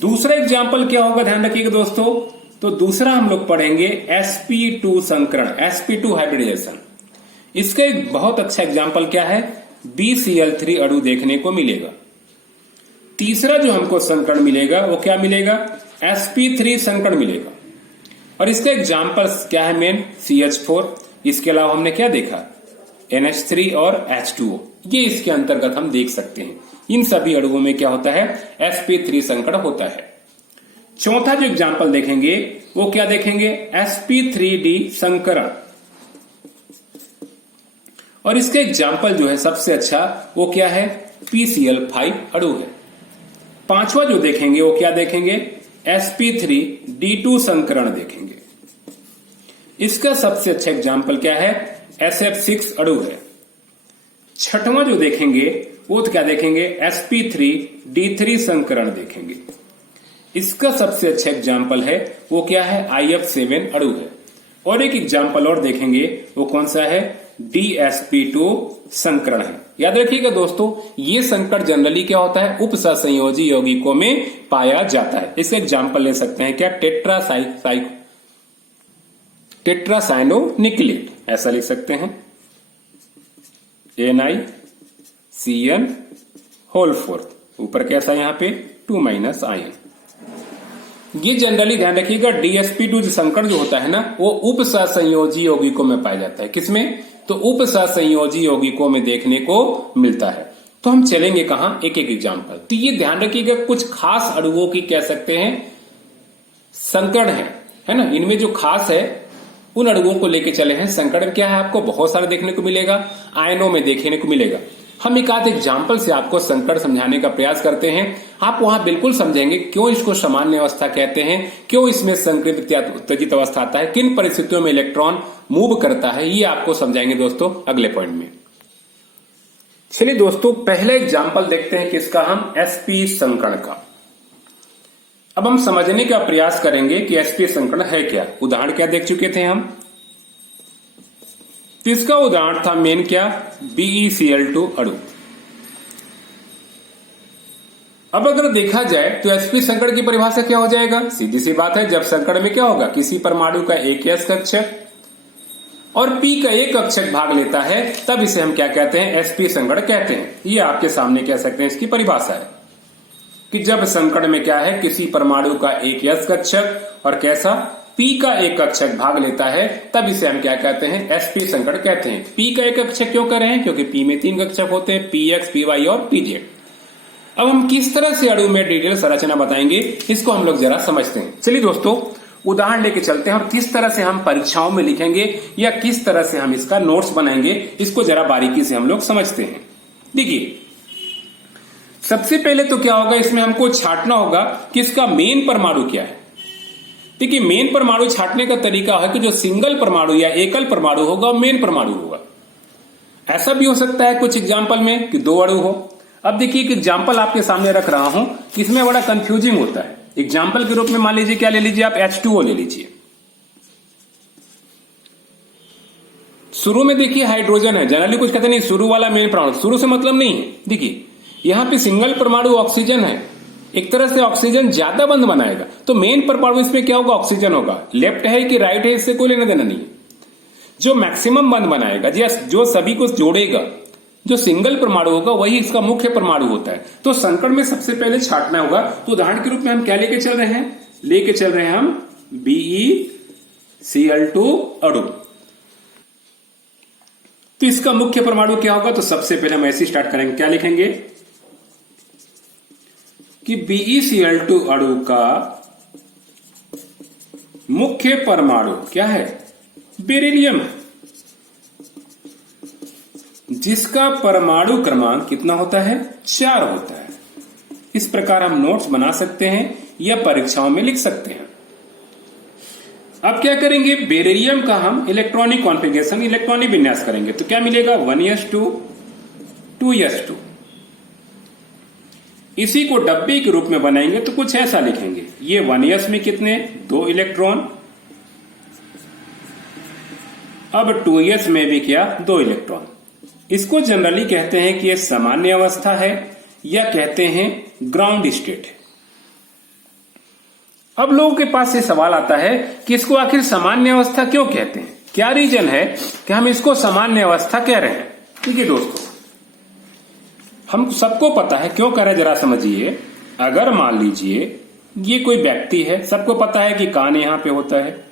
दूसरा एग्जाम्पल क्या होगा ध्यान रखिएगा दोस्तों, तो दूसरा हम लोग पढ़ेंगे sp2 संकरण, sp2 हाइब्रिडाइजेशन। इसका एक बहुत अच्छा एग्जाम्पल क्या है, BeCl3 अणु देखने को मिलेगा। तीसरा जो हमको संकरण मिलेगा वो क्या मिलेगा, sp3 संकरण मिलेगा। और इसका एग्जाम्पल क्या है मेन, CH4। इसके अलावा हमने क्या देखा, NH3 और H2O, ये इसके अंतर्गत हम देख सकते हैं। इन सभी अणुओं में क्या होता है, sp3 संकरण होता है। चौथा जो एग्जाम्पल देखेंगे वो क्या देखेंगे, sp3d संकरण। और इसका एग्जाम्पल जो है सबसे अच्छा वो क्या है, PCl5 अणु है। पांचवा जो देखेंगे वो क्या देखेंगे, sp3d2 संकरण देखेंगे। इसका सबसे अच्छा एग्जाम्पल क्या है, SF6 अणु है। छठवां जो देखेंगे वो तो क्या देखेंगे, sp3d3 संकरण देखेंगे। इसका सबसे अच्छा एग्जाम्पल है वो क्या है, IF7 अणु है। और एक एग्जाम्पल और देखेंगे वो कौन सा है, DsP2 संकरण है। याद रखिएगा दोस्तों ये संकरण जनरली क्या होता है, उप सहसंयोजी यौगिकों में पाया जाता है। इसका एग्जाम्पल ले सकते हैं क्या, टेट्रासाइनोनिक्लेट, ऐसा लिख सकते हैं, NiCN4, ऊपर कैसा यहां पे 2 आयन। ये जनरली ध्यान रखिएगा DsP2 संकरण जो होता है ना वो उप सहसंयोजी यौगिकों में पाया जाता है। किसमें, तो उप सहसंयोजी यौगिकों में देखने को मिलता है। तो हम चलेंगे कहां, एक एक एग्जाम्पल। तो ये ध्यान रखिएगा कुछ खास अणुओं की कह सकते हैं संकरण है ना, इनमें जो खास है उन अणुओं को लेके चले हैं। संकरण क्या है आपको बहुत सारे देखने को मिलेगा, आयनों में देखने को मिलेगा। हम एक आध एग्जाम्पल से आपको संकरण समझाने का प्रयास करते हैं। आप वहां बिल्कुल समझेंगे क्यों इसको सामान्य अवस्था कहते हैं, क्यों इसमें संकृत उत्तेजित अवस्था आता है, किन परिस्थितियों में इलेक्ट्रॉन मूव करता है, ये आपको समझाएंगे दोस्तों अगले पॉइंट में। चलिए दोस्तों पहला एग्जाम्पल देखते हैं किसका, हम sp संकरण का। अब हम समझने का प्रयास करेंगे कि sp संकरण है क्या। उदाहरण क्या देख चुके थे हम, तो इसका उदाहरण था मेन क्या, BeCl2 अणु। अब अगर देखा जाए तो sp संकरण की परिभाषा क्या हो जाएगा, सीधी सी बात है, जब संकरण में क्या होगा, किसी परमाणु का एक s कक्षक और p का एक कक्षक भाग लेता है, तब इसे हम क्या कहते हैं, sp संकरण कहते हैं। ये आपके सामने कह सकते हैं इसकी परिभाषा है। कि जब संकड़ में क्या है, किसी परमाणु का एक यस कक्षक और कैसा पी का एक कक्षक भाग लेता है, तब इसे हम क्या कहते हैं, sp संकड़ कहते हैं। पी का एक कक्षक क्यों कर रहे हैं, क्योंकि पी में 3 कक्षक होते हैं, px, py और pz। अब हम किस तरह से अणु में डिटेल संरचना बताएंगे, इसको हम लोग जरा समझते हैं। चलिए दोस्तों, उदाहरण लेके चलते हैं और किस तरह से हम परीक्षाओं में लिखेंगे या किस तरह से हम इसका नोट्स बनाएंगे, इसको जरा बारीकी से हम लोग समझते हैं। देखिए, सबसे पहले तो क्या होगा, इसमें हमको छांटना होगा कि इसका मेन परमाणु क्या है। देखिए, मेन परमाणु छांटने का तरीका है कि जो सिंगल परमाणु या एकल परमाणु होगा वो मेन परमाणु होगा। ऐसा भी हो सकता है कुछ एग्जाम्पल में कि 2 अणु हो। अब देखिए, एक एग्जाम्पल आपके सामने रख रहा हूं, इसमें बड़ा कंफ्यूजिंग होता है। एग्जाम्पल के रूप में मान लीजिए, क्या ले लीजिए आप, H2O ले लीजिए। शुरू में देखिए हाइड्रोजन है, जनरली कुछ कहते नहीं शुरू वाला मेन परमाणु, शुरू से मतलब नहीं है। देखिए यहां पे सिंगल परमाणु ऑक्सीजन है, एक तरह से ऑक्सीजन ज्यादा बंध बनाएगा, तो मेन परमाणु इसमें क्या होगा, ऑक्सीजन होगा। लेफ्ट है कि राइट है, इससे कोई लेना देना नहीं है। जो मैक्सिमम बंध बनाएगा, जो सभी को जोड़ेगा, जो सिंगल परमाणु होगा, वही इसका मुख्य परमाणु होता है। तो संकड़ में सबसे पहले छांटना होगा। तो उदाहरण के रूप में हम क्या लेके चल रहे हैं, लेके चल रहे हैं हम BeCl2 अणु। तो इसका मुख्य परमाणु क्या होगा, तो सबसे पहले हम ऐसे स्टार्ट करेंगे, क्या लिखेंगे कि BeCl2 अणु का मुख्य परमाणु क्या है, बेरिलियम है, जिसका परमाणु क्रमांक कितना होता है, 4 होता है। इस प्रकार हम नोट्स बना सकते हैं या परीक्षाओं में लिख सकते हैं। अब क्या करेंगे, बेरिलियम का हम इलेक्ट्रॉनिक कॉन्फ़िगरेशन, इलेक्ट्रॉनिक विन्यास करेंगे। तो क्या मिलेगा, 1s2 2s2। इसी को डब्बे के रूप में बनाएंगे तो कुछ ऐसा लिखेंगे, ये 1s में कितने, 2 इलेक्ट्रॉन। अब 2s में भी क्या, 2 इलेक्ट्रॉन। इसको जनरली कहते हैं कि ये सामान्य अवस्था है या कहते हैं ग्राउंड स्टेट है। अब लोगों के पास ये सवाल आता है कि इसको आखिर सामान्य अवस्था क्यों कहते हैं, क्या रीजन है कि हम इसको सामान्य अवस्था कह रहे हैं। देखिए दोस्तों, हम सबको पता है क्यों कह रहे हैं, जरा समझिए। अगर मान लीजिए ये कोई व्यक्ति है, सबको पता है कि कान यहां पे होता है,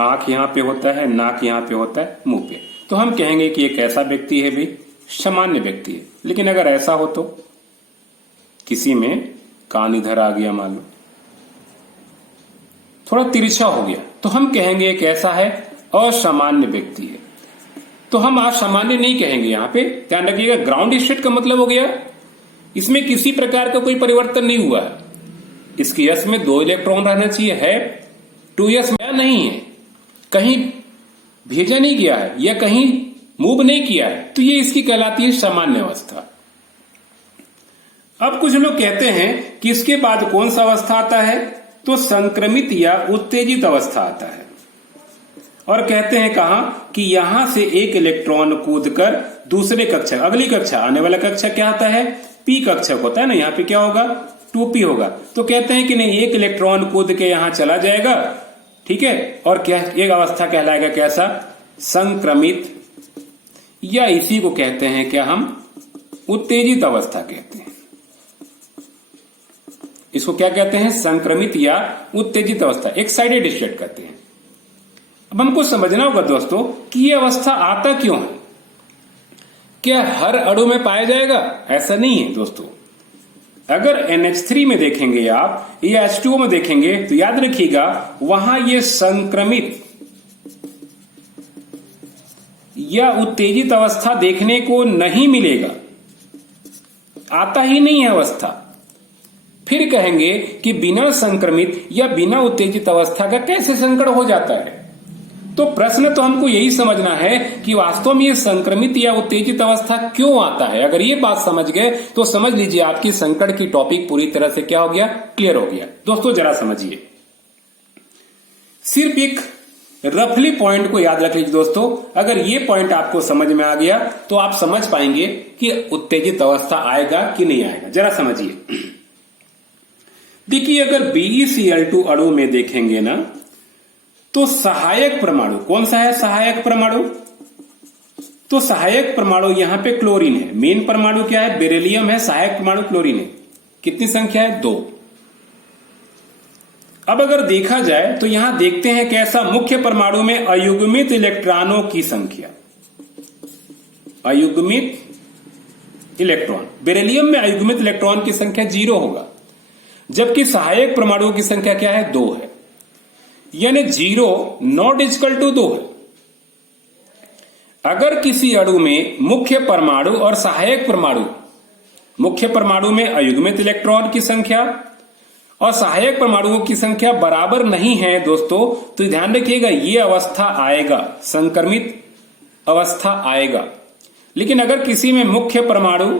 आंख यहां पे होता है, नाक यहां पे होता है, मुंह पे, तो हम कहेंगे कि एक ऐसा व्यक्ति है भाई, सामान्य व्यक्ति है। लेकिन अगर ऐसा हो तो किसी में कान इधर आ गया, मान लो थोड़ा तिरछा हो गया, तो हम कहेंगे एक ऐसा है असामान्य व्यक्ति है। तो हम असामान्य नहीं कहेंगे, यहां पे ध्यान रखिएगा। ग्राउंड स्टेट का मतलब हो गया इसमें किसी प्रकार का कोई परिवर्तन नहीं हुआ है। इसके यस में 2 इलेक्ट्रॉन रहना चाहिए, है 2s में नहीं है, कहीं भेजा नहीं गया है या कहीं मूव नहीं किया है, तो ये इसकी कहलाती है सामान्य अवस्था। अब कुछ लोग कहते हैं कि इसके बाद कौन सा अवस्था आता है, तो संक्रमित या उत्तेजित अवस्था आता है। और कहते हैं कहा कि यहां से एक इलेक्ट्रॉन कूदकर दूसरे कक्षक, अगली कक्षा, आने वाला कक्षक क्या आता है, पी कक्षक होता है ना, यहाँ पे क्या होगा, 2p होगा। तो कहते हैं कि नहीं, एक इलेक्ट्रॉन कूद के यहां चला जाएगा, ठीक है, और क्या एक अवस्था कहलाएगा, कैसा, संक्रमित, या इसी को कहते हैं क्या हम, उत्तेजित अवस्था कहते हैं। इसको क्या कहते हैं, संक्रमित या उत्तेजित अवस्था, एक्साइटेड स्टेट कहते हैं। अब हमको समझना होगा दोस्तों कि ये अवस्था आता क्यों है। क्या हर अणु में पाया जाएगा, ऐसा नहीं है दोस्तों। अगर NH3 में देखेंगे आप या H2O में देखेंगे तो याद रखिएगा वहां ये संक्रमित या उत्तेजित अवस्था देखने को नहीं मिलेगा, आता ही नहीं है अवस्था। फिर कहेंगे कि बिना संक्रमित या बिना उत्तेजित अवस्था का कैसे संकट हो जाता है। तो प्रश्न तो हमको यही समझना है कि वास्तव में ये संक्रमित या उत्तेजित अवस्था क्यों आता है। अगर ये बात समझ गए तो समझ लीजिए आपकी संकट की टॉपिक पूरी तरह से क्या हो गया, क्लियर हो गया। दोस्तों जरा समझिए, सिर्फ एक रफली पॉइंट को याद रख लीजिए दोस्तों। अगर ये पॉइंट आपको समझ में आ गया तो आप समझ पाएंगे कि उत्तेजित अवस्था आएगा कि नहीं आएगा। जरा समझिए, देखिए अगर BeCl2 अणु में देखेंगे ना तो सहायक परमाणु कौन सा है, सहायक परमाणु, तो सहायक परमाणु यहां पे क्लोरीन है। मेन परमाणु क्या है, बेरिलियम है, सहायक परमाणु क्लोरीन है। कितनी संख्या है? 2। अब अगर देखा जाए तो यहां देखते हैं कैसा मुख्य परमाणु में अयुग्मित इलेक्ट्रॉनों की संख्या, अयुग्मित इलेक्ट्रॉन, बेरिलियम में अयुग्मित इलेक्ट्रॉन की संख्या 0 होगा, जबकि सहायक परमाणुओं की संख्या क्या है? 2 है, यानी 0 नॉट इक्वल टू 2 है। अगर किसी अणु में मुख्य परमाणु और सहायक परमाणु, मुख्य परमाणु में अयुग्मित इलेक्ट्रॉन की संख्या और सहायक परमाणुओं की संख्या बराबर नहीं है दोस्तों, तो ध्यान रखिएगा ये अवस्था आएगा, संक्रमित अवस्था आएगा। लेकिन अगर किसी में मुख्य परमाणु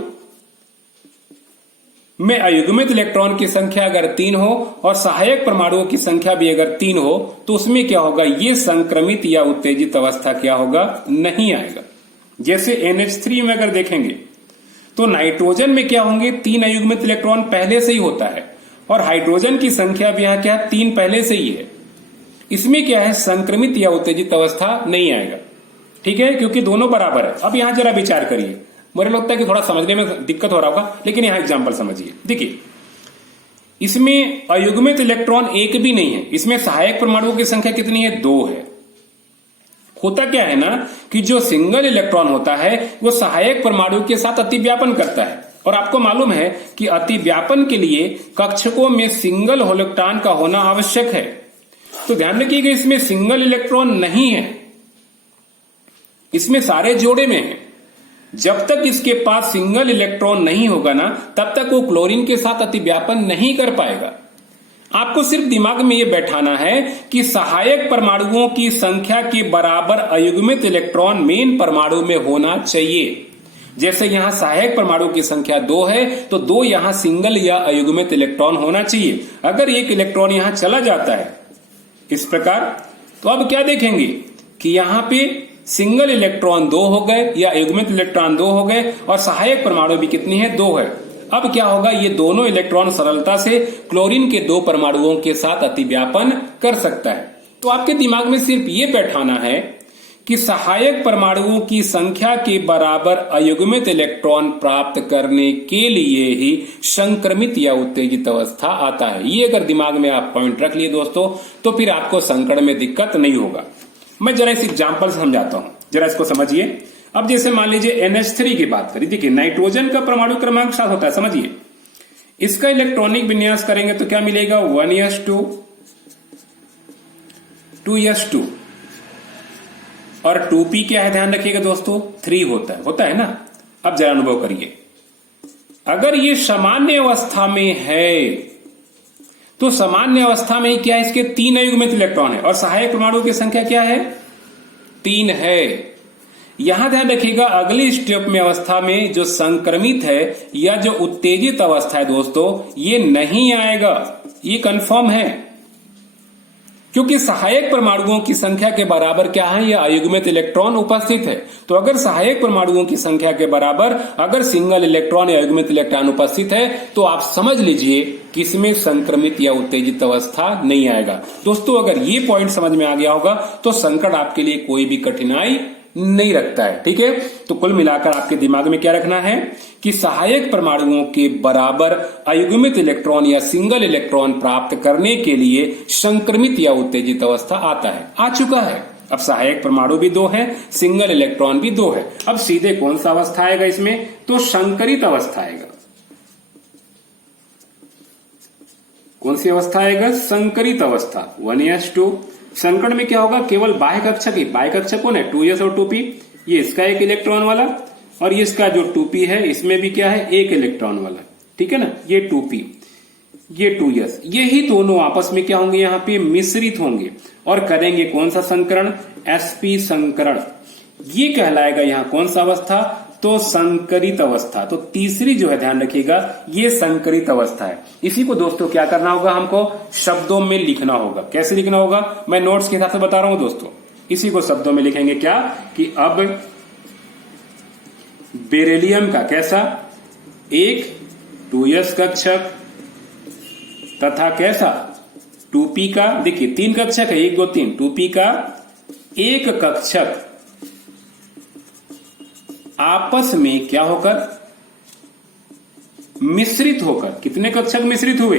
में अयुग्मित इलेक्ट्रॉन की संख्या अगर 3 हो और सहायक परमाणुओं की संख्या भी अगर 3 हो, तो उसमें क्या होगा? ये संक्रमित या उत्तेजित अवस्था क्या होगा? नहीं आएगा। जैसे NH3 में अगर देखेंगे तो नाइट्रोजन में क्या होंगे? 3 अयुग्मित इलेक्ट्रॉन पहले से ही होता है और हाइड्रोजन की संख्या भी यहां क्या है? 3 पहले से ही है। इसमें क्या है? संक्रमित या उत्तेजित अवस्था नहीं आएगा, ठीक है, क्योंकि दोनों बराबर है। अब यहां जरा विचार करिए, मुझे लगता है कि थोड़ा समझने में दिक्कत हो रहा होगा, लेकिन यहां एग्जांपल समझिए। देखिए, इसमें अयुग्मित इलेक्ट्रॉन एक भी नहीं है, इसमें सहायक परमाणुओं की संख्या कितनी है? 2 है। होता क्या है ना कि जो सिंगल इलेक्ट्रॉन होता है वो सहायक परमाणु के साथ अतिव्यापन करता है, और आपको मालूम है कि अतिव्यापन के लिए कक्षकों में सिंगल इलेक्ट्रॉन का होना आवश्यक है। तो ध्यान रखिएगा, इसमें सिंगल इलेक्ट्रॉन नहीं है, इसमें सारे जोड़े में है। जब तक इसके पास सिंगल इलेक्ट्रॉन नहीं होगा ना, तब तक वो क्लोरीन के साथ अतिव्यापन नहीं कर पाएगा। आपको सिर्फ दिमाग में ये बैठाना है कि सहायक परमाणुओं की संख्या के बराबर अयुग्मित इलेक्ट्रॉन मेन परमाणु में होना चाहिए। जैसे यहां सहायक परमाणु की संख्या 2 है, तो 2 यहां सिंगल या अयुग्मित इलेक्ट्रॉन होना चाहिए। अगर एक इलेक्ट्रॉन यहां चला जाता है इस प्रकार, तो अब क्या देखेंगे कि यहां पे सिंगल इलेक्ट्रॉन 2 हो गए या अयुग्मित इलेक्ट्रॉन 2 हो गए, और सहायक परमाणु भी कितनी है? 2 है। अब क्या होगा? ये दोनों इलेक्ट्रॉन सरलता से क्लोरीन के 2 परमाणुओं के साथ अतिव्यापन कर सकता है। तो आपके दिमाग में सिर्फ ये बैठाना है कि सहायक परमाणुओं की संख्या के बराबर अयुग्मित इलेक्ट्रॉन प्राप्त करने के लिए ही संक्रमित या उत्तेजित अवस्था आता है। ये अगर दिमाग में आप पॉइंट रख लिए दोस्तों, तो फिर आपको संकड़ में दिक्कत नहीं होगा। मैं जरा इस एग्जाम्पल समझाता हूं, जरा इसको समझिए। अब जैसे मान लीजिए NH3 की बात करें, देखिए नाइट्रोजन का परमाणु क्रमांक 7 होता है, समझिए। इसका इलेक्ट्रॉनिक विन्यास करेंगे तो क्या मिलेगा? 1s2, 2s2 और 2p क्या है? ध्यान रखिएगा दोस्तों, 3 होता है ना। अब जरा अनुभव करिए, अगर ये सामान्य अवस्था में है तो सामान्य अवस्था में ही क्या है? इसके 3 अयुग्मित इलेक्ट्रॉन है और सहायक परमाणु की संख्या क्या है? 3 है। यहां ध्यान रखिएगा, अगली स्टेप में अवस्था में जो संक्रमित है या जो उत्तेजित अवस्था है दोस्तों, ये नहीं आएगा, ये कंफर्म है, क्योंकि सहायक परमाणुओं की संख्या के बराबर क्या है? या अयुग्मित इलेक्ट्रॉन उपस्थित है। तो अगर सहायक परमाणुओं की संख्या के बराबर अगर सिंगल इलेक्ट्रॉन या अयुग्मित इलेक्ट्रॉन उपस्थित है, तो आप समझ लीजिए कि इसमें संक्रमित या उत्तेजित अवस्था नहीं आएगा। दोस्तों, अगर ये पॉइंट समझ में आ गया होगा तो संकट आपके लिए कोई भी कठिनाई नहीं रखता है, ठीक है। तो कुल मिलाकर आपके दिमाग में क्या रखना है कि सहायक परमाणुओं के बराबर अयुग्मित इलेक्ट्रॉन या सिंगल इलेक्ट्रॉन प्राप्त करने के लिए संक्रमित या उत्तेजित अवस्था आता है, आ चुका है। अब सहायक परमाणु भी 2 है, सिंगल इलेक्ट्रॉन भी 2 है। अब सीधे कौन सा अवस्था आएगा इसमें? तो संकरित अवस्था आएगा। कौन सी अवस्था आएगा? संकरित अवस्था। 1s2 संकट में क्या होगा? केवल बाह्य कक्षक ही, बाह्य कक्षक कौन है? 2s और 2p, ये इसका एक इलेक्ट्रॉन वाला, और ये इसका जो 2p है इसमें भी क्या है? एक इलेक्ट्रॉन वाला, ठीक है ना। ये 2p, ये 2s, यही दोनों आपस में क्या होंगे? यहाँ पे मिश्रित होंगे और करेंगे कौन सा संकरण? sp संकरण। ये कहलाएगा यहाँ कौन सा अवस्था? तो संकरित अवस्था। तो तीसरी जो है, ध्यान रखिएगा, ये संकरित अवस्था है। इसी को दोस्तों क्या करना होगा? हमको शब्दों में लिखना होगा। कैसे लिखना होगा? मैं नोट्स के हिसाब से बता रहा हूं दोस्तों। इसी को शब्दों में लिखेंगे क्या कि अब बेरिलियम का कैसा? एक 2s कक्षक तथा कैसा? 2p का, देखिए 3 कक्षक है, 1 2 3, 2p का एक कक्षक आपस में क्या होकर मिश्रित होकर, कितने कक्षक मिश्रित हुए,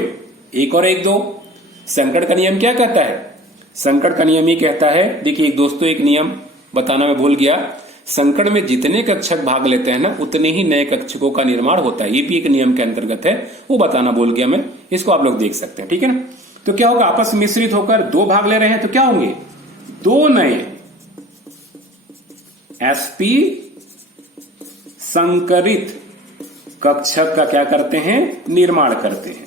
एक और एक, दो। संकट का नियम क्या कहता है, संकट का नियम ये कहता है, देखिए दोस्तों एक नियम बताना मैं भूल गया, संकट में जितने कक्षक भाग लेते हैं ना उतने ही नए कक्षकों का निर्माण होता है, ये भी एक नियम के अंतर्गत है, वो बताना भूल गया मैं, इसको आप लोग देख सकते हैं, ठीक है ना। तो क्या होगा, आपस में मिश्रित होकर दो भाग ले रहे हैं तो क्या होंगे, दो नए sp संकरित कक्षक का क्या करते हैं, निर्माण करते हैं।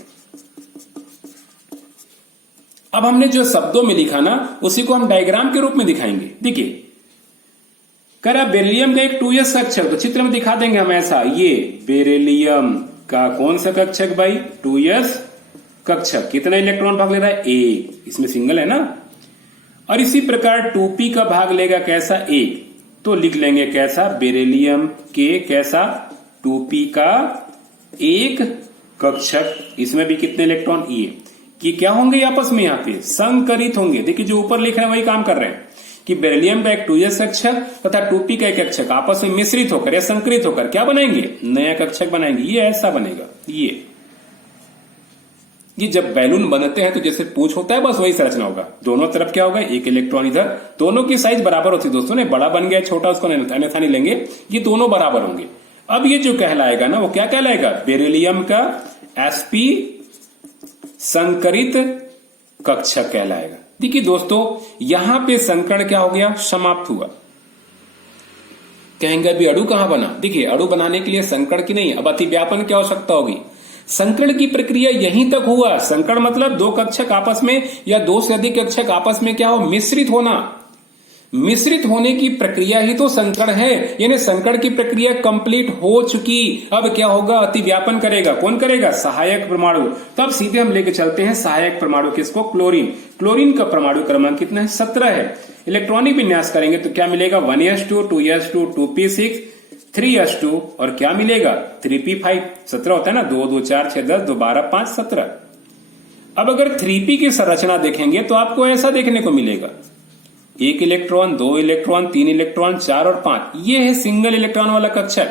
अब हमने जो शब्दों में लिखा ना उसी को हम डायग्राम के रूप में दिखाएंगे। देखिए करा बेरिलियम का एक 2s कक्षक, तो चित्र में दिखा देंगे हम ऐसा, ये बेरिलियम का कौन सा कक्षक भाई, 2s कक्षक, कितना इलेक्ट्रॉन भाग ले रहा है, एक, इसमें सिंगल है ना। और इसी प्रकार 2p का भाग लेगा कैसा, एक, तो लिख लेंगे कैसा, बेरिलियम के कैसा 2p का एक कक्षक, इसमें भी कितने इलेक्ट्रॉन, ये क्या होंगे आपस में यहाँ पे संकरित होंगे। देखिए जो ऊपर लिख रहे हैं वही काम कर रहे हैं कि बेरिलियम का एक 2s कक्षक तथा 2p का एक कक्षक आपस में मिश्रित होकर या संकरित होकर क्या बनाएंगे, नया कक्षक बनाएंगे। ये ऐसा बनेगा, ये जब बैलून बनते हैं तो जैसे पूंछ होता है बस वही संरचना होगा, दोनों तरफ क्या होगा, एक इलेक्ट्रॉन इधर, दोनों की साइज बराबर होती है दोस्तों ने, बड़ा बन गया छोटा उसको अन्यथा नहीं लेंगे, ये दोनों बराबर होंगे। अब ये जो कहलाएगा ना वो क्या कहलाएगा, बेरिलियम का sp संकरित कक्षक कहलाएगा। देखिए दोस्तों यहां पे संकरण क्या हो गया, समाप्त हुआ। कहेंगे अभी अणु कहां बना, देखिए अणु बनाने के लिए संकरण की नहीं, अब अतिव्यापन की आवश्यकता होगी। संकरण की प्रक्रिया यहीं तक हुआ, संकरण मतलब दो कक्षक आपस में या दो से अधिक कक्षक आपस में क्या हो, मिश्रित होना। मिश्रित होने की प्रक्रिया ही तो संकरण है, यानी संकरण की प्रक्रिया कंप्लीट हो चुकी। अब क्या होगा, अतिव्यापन करेगा, कौन करेगा, सहायक परमाणु। तब सीधे हम लेके चलते हैं सहायक परमाणु किसको, क्लोरीन। क्लोरीन का परमाणु क्रमांक कितना है, 17 है। इलेक्ट्रॉनिक विन्यास करेंगे तो क्या मिलेगा, 1s2 2s2 2p6 3s2 और क्या मिलेगा 3p5। 17 होता है ना, 2 2 4 6 10 2 12 5 17। अब अगर 3p की संरचना देखेंगे तो आपको ऐसा देखने को मिलेगा, एक इलेक्ट्रॉन, दो इलेक्ट्रॉन, तीन इलेक्ट्रॉन, 4 और 5, ये है सिंगल इलेक्ट्रॉन वाला कक्षक।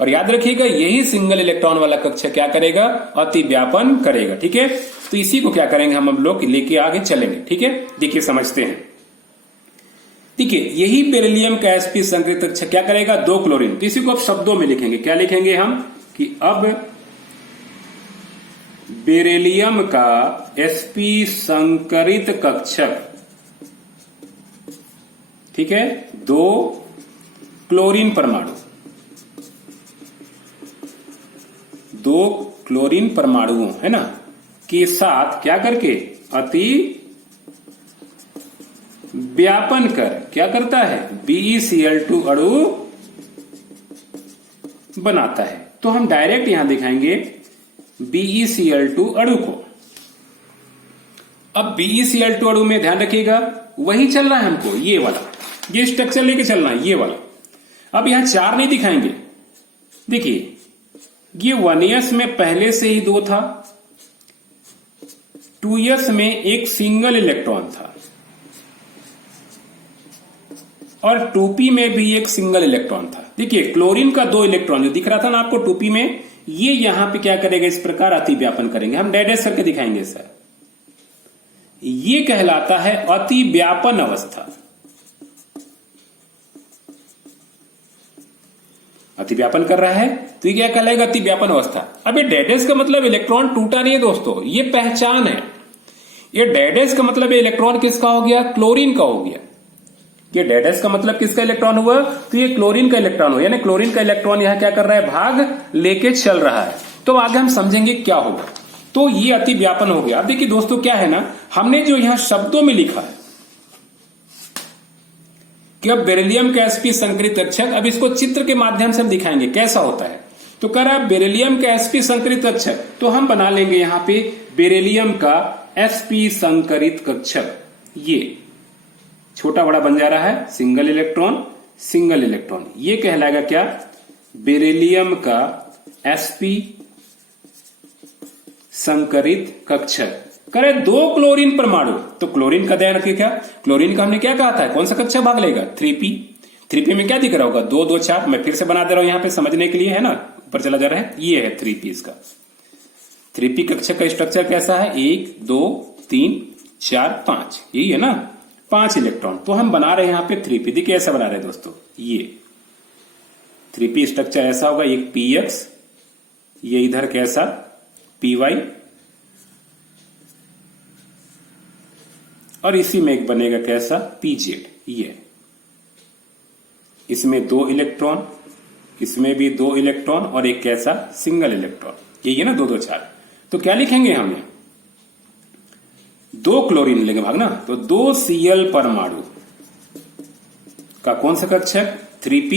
और याद रखिएगा यही सिंगल इलेक्ट्रॉन वाला कक्षक क्या करेगा, अतिव्यापन करेगा, ठीक है। तो इसी को क्या करेंगे हम लोग लेके आगे चलेंगे, ठीक है। देखिए समझते हैं, देखिए यही बेरिलियम का sp संकरित कक्षक क्या करेगा, दो क्लोरीन। तो इसी को अब शब्दों में लिखेंगे, क्या लिखेंगे हम कि अब बेरिलियम का sp संकरित कक्षक, ठीक है, दो क्लोरीन परमाणु, दो क्लोरीन परमाणुओं है ना के साथ क्या करके अति व्यापन कर क्या करता है, BeCl2 अणु बनाता है। तो हम डायरेक्ट यहां दिखाएंगे BeCl2 अणु को। अब BeCl2 अणु में ध्यान रखिएगा वही चल रहा है हमको, ये वाला, ये स्ट्रक्चर लेके चलना है, ये वाला। अब यहां 4 नहीं दिखाएंगे, देखिए ये 1s में पहले से ही 2 था, 2s में एक सिंगल इलेक्ट्रॉन था और 2p में भी एक सिंगल इलेक्ट्रॉन था। देखिए क्लोरीन का 2 इलेक्ट्रॉन जो दिख रहा था ना आपको 2p में, ये यहां पे क्या करेगा, इस प्रकार अतिव्यापन करेंगे। हम डैश करके दिखाएंगे सर, ये कहलाता है अतिव्यापन अवस्था। अतिव्यापन कर रहा है तो ये क्या कहलाएगा, अतिव्यापन अवस्था। अब ये डैडेस का मतलब इलेक्ट्रॉन टूटा नहीं है दोस्तों, ये पहचान है। ये डैडेस का मतलब इलेक्ट्रॉन किसका हो गया, क्लोरीन का हो गया। ये डैडेस का मतलब किसका इलेक्ट्रॉन हुआ, तो ये क्लोरीन का इलेक्ट्रॉन हुआ, यानी क्लोरीन का इलेक्ट्रॉन यहां क्या कर रहा है, भाग लेके चल रहा है। तो आगे हम समझेंगे क्या होगा। तो ये अतिव्यापन हो गया। अब देखिए दोस्तों क्या है ना, हमने जो यहां शब्दों में लिखा है कि अब बेरिलियम का sp संकरित कक्षक, अब इसको चित्र के माध्यम से हम दिखाएंगे कैसा होता है। तो कह रहा है बेरिलियम का sp संकरित कक्षक, तो हम बना लेंगे यहां पे बेरिलियम का sp संकरित कक्षक। ये छोटा बड़ा बन जा रहा है, सिंगल इलेक्ट्रॉन सिंगल इलेक्ट्रॉन, ये कहलाएगा क्या, बेरिलियम का sp संकरित कक्षक। करे 2 क्लोरीन परमाणु, तो क्लोरीन का ध्यान रखिए, क्या क्लोरीन का हमने क्या कहा था, कौन सा कक्षा भाग लेगा, 3p। 3p में क्या दिख रहा होगा, 2 2 4। मैं फिर से बना दे रहा हूं यहां पे समझने के लिए, है ना, ऊपर चला जा रहा है, ये है 3p इसका। 3p कक्षक का स्ट्रक्चर कैसा है, 1 2 3 4 5, यही है ना, 5 इलेक्ट्रॉन। तो हम बना रहे हैं यहाँ पे 3p। देखिए ऐसा बना रहे हैं दोस्तों, ये 3p स्ट्रक्चर ऐसा होगा, एक px, ये इधर कैसा py, और इसी में एक बनेगा कैसा pz। ये इसमें 2 इलेक्ट्रॉन, इसमें भी 2 इलेक्ट्रॉन और एक कैसा सिंगल इलेक्ट्रॉन, यही है ना 2 2 4। तो क्या लिखेंगे हमें, 2 क्लोरीन लेंगे भाग ना, तो 2 Cl परमाणु का कौन सा कक्षक, 3p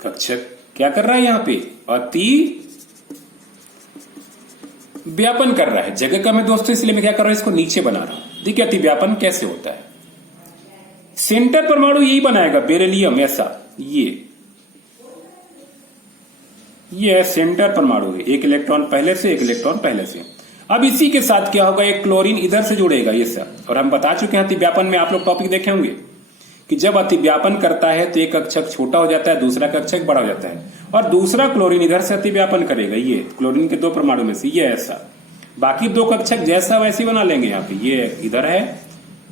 कक्षक क्या कर रहा है यहां पे, अति व्यापन कर रहा है। जगह कम है दोस्तों, इसलिए मैं क्या कर रहा हूं, इसको नीचे बना रहा हूं। देखिए अति व्यापन कैसे होता है, सेंटर परमाणु यही बनाएगा बेरिलियम, ऐसा ये है सेंटर परमाणु है, एक इलेक्ट्रॉन पहले से, एक इलेक्ट्रॉन पहले से। अब इसी के साथ क्या होगा, एक क्लोरीन इधर से जुड़ेगा ये सब। और हम बता चुके हैं अति व्यापन में, आप लोग टॉपिक देखे होंगे कि जब अति व्यापन करता है तो एक कक्षक छोटा हो जाता है, दूसरा कक्षक बड़ा हो जाता है, और दूसरा क्लोरीन इधर से अति व्यापन करेगा, ये क्लोरीन के 2 परमाणु में से, ये ऐसा। बाकी 2 कक्षक जैसा वैसे बना लेंगे यहाँ पे, ये इधर है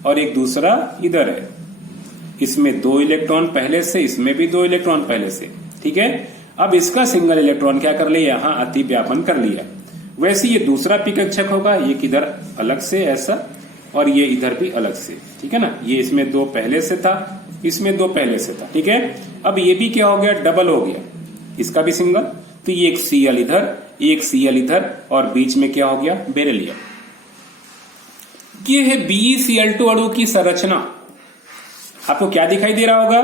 और एक दूसरा इधर है, इसमें 2 इलेक्ट्रॉन पहले से, इसमें भी 2 इलेक्ट्रॉन पहले से, ठीक है। अब इसका सिंगल इलेक्ट्रॉन क्या कर लिया, यहां अति व्यापन कर लिया। वैसे ये दूसरा p कक्षक होगा, ये किधर अलग से ऐसा, और ये इधर भी अलग से, ठीक है ना। ये इसमें 2 पहले से था, इसमें 2 पहले से था, ठीक है। अब ये भी क्या हो गया, डबल हो गया, इसका भी सिंगल। तो ये एक Cl इधर, एक Cl इधर, और बीच में क्या हो गया, बेरिलियम। ये है BeCl2 अणु की संरचना। आपको क्या दिखाई दे रहा होगा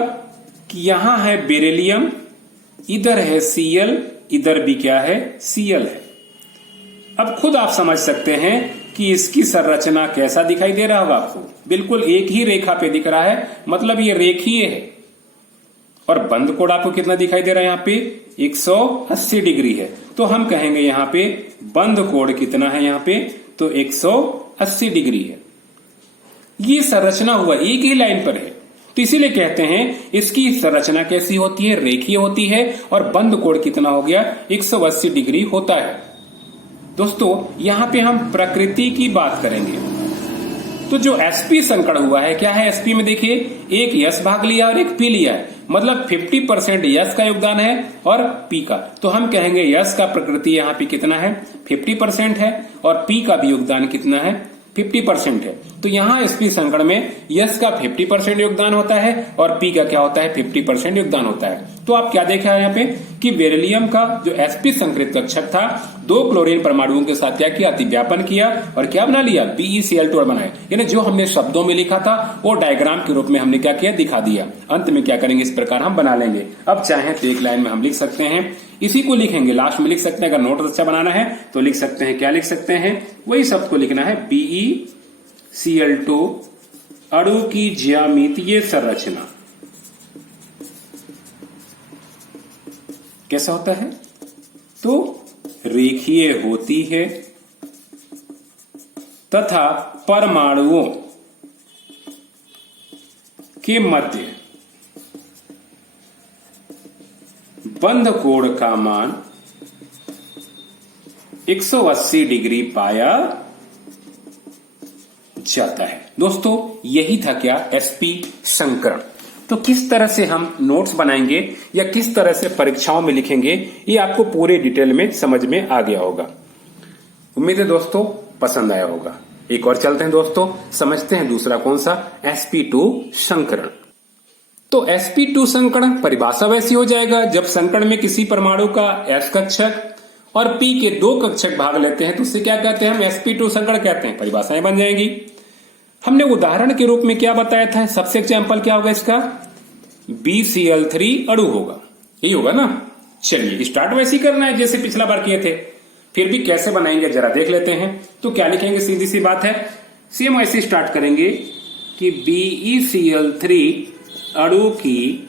कि यहां है बेरिलियम, इधर है Cl, इधर भी क्या है, Cl है। अब खुद आप समझ सकते हैं कि इसकी संरचना कैसा दिखाई दे रहा होगा आपको, बिल्कुल एक ही रेखा पे दिख रहा है, मतलब ये रेखीय है। और बंद कोण आपको कितना दिखाई दे रहा है, यहाँ पे 180 डिग्री है। तो हम कहेंगे यहाँ पे बंद कोण कितना है, यहाँ पे तो 180 डिग्री है। ये संरचना हुआ, एक ही लाइन पर है, तो इसीलिए कहते हैं इसकी संरचना कैसी होती है, रेखीय होती है। और बंद कोण कितना हो गया, 180 डिग्री होता है। दोस्तों यहां पे हम प्रकृति की बात करेंगे। तो जो sp संकरण हुआ है, क्या है sp में, देखिए एक S भाग लिया और एक p लिया है, मतलब 50% S का योगदान है और p का। तो हम कहेंगे S का प्रकृति यहाँ पे कितना है, 50% है, और p का भी योगदान कितना है, 50% है। तो यहाँ sp संकरण में S का 50% योगदान होता है और p का क्या होता है, 50% योगदान होता है। तो आप क्या देखा है यहाँ पे कि बेरिलियम का जो sp संकरित कक्षक था, 2 क्लोरीन परमाणुओं के साथ क्या किया, अति व्यापन किया और क्या बना लिया, BeCl2 बनाए। यानी जो हमने शब्दों में लिखा था वो डायग्राम के रूप में हमने क्या किया, दिखा दिया। अंत में क्या करेंगे, इस प्रकार हम बना लेंगे। अब चाहे तो एक लाइन में हम लिख सकते हैं, इसी को लिखेंगे, लास्ट में लिख सकते हैं। अगर नोट अच्छा बनाना है तो लिख सकते हैं, क्या लिख सकते हैं, वही शब्द को लिखना है, BeCl2 अणु की ज्यामितीय संरचना कैसा होता है, तो रेखीय होती है तथा परमाणुओं के मध्य बंध कोण का मान 180 डिग्री पाया जाता है। दोस्तों यही था क्या, sp संकरण। तो किस तरह से हम नोट्स बनाएंगे या किस तरह से परीक्षाओं में लिखेंगे, ये आपको पूरे डिटेल में समझ में आ गया होगा। उम्मीद है दोस्तों पसंद आया होगा। एक और चलते हैं दोस्तों, समझते हैं दूसरा कौन सा, sp2 संकरण। तो sp2 संकरण परिभाषा वैसी हो जाएगा, जब संकरण में किसी परमाणु का s कक्षक और p के 2 कक्षक भाग लेते हैं तो उससे क्या कहते हैं, हम sp2 संकरण कहते हैं। परिभाषाएं बन जाएंगी। हमने उदाहरण के रूप में क्या बताया था, सबसे एग्जाम्पल क्या होगा इसका, BeCl3 अणु होगा, यही होगा ना। चलिए स्टार्ट वैसे ही करना है जैसे पिछला बार किए थे, फिर भी कैसे बनाएंगे जरा देख लेते हैं। तो क्या लिखेंगे, सीधी सी बात है, सेम ऐसे स्टार्ट करेंगे कि BeCl3 अणु की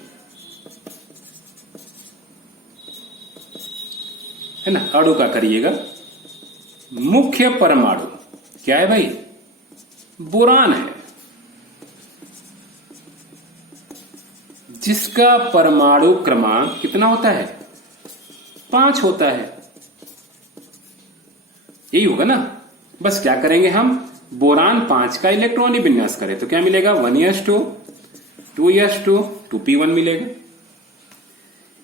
है ना, अणु का करिएगा, मुख्य परमाणु क्या है भाई, बोरान है, जिसका परमाणु क्रमांक कितना होता है, 5 होता है। यही होगा ना। बस क्या करेंगे हम, बोरान 5 का इलेक्ट्रॉनिक विन्यास करें तो क्या मिलेगा, 1s2 2s2 2p1 मिलेगा।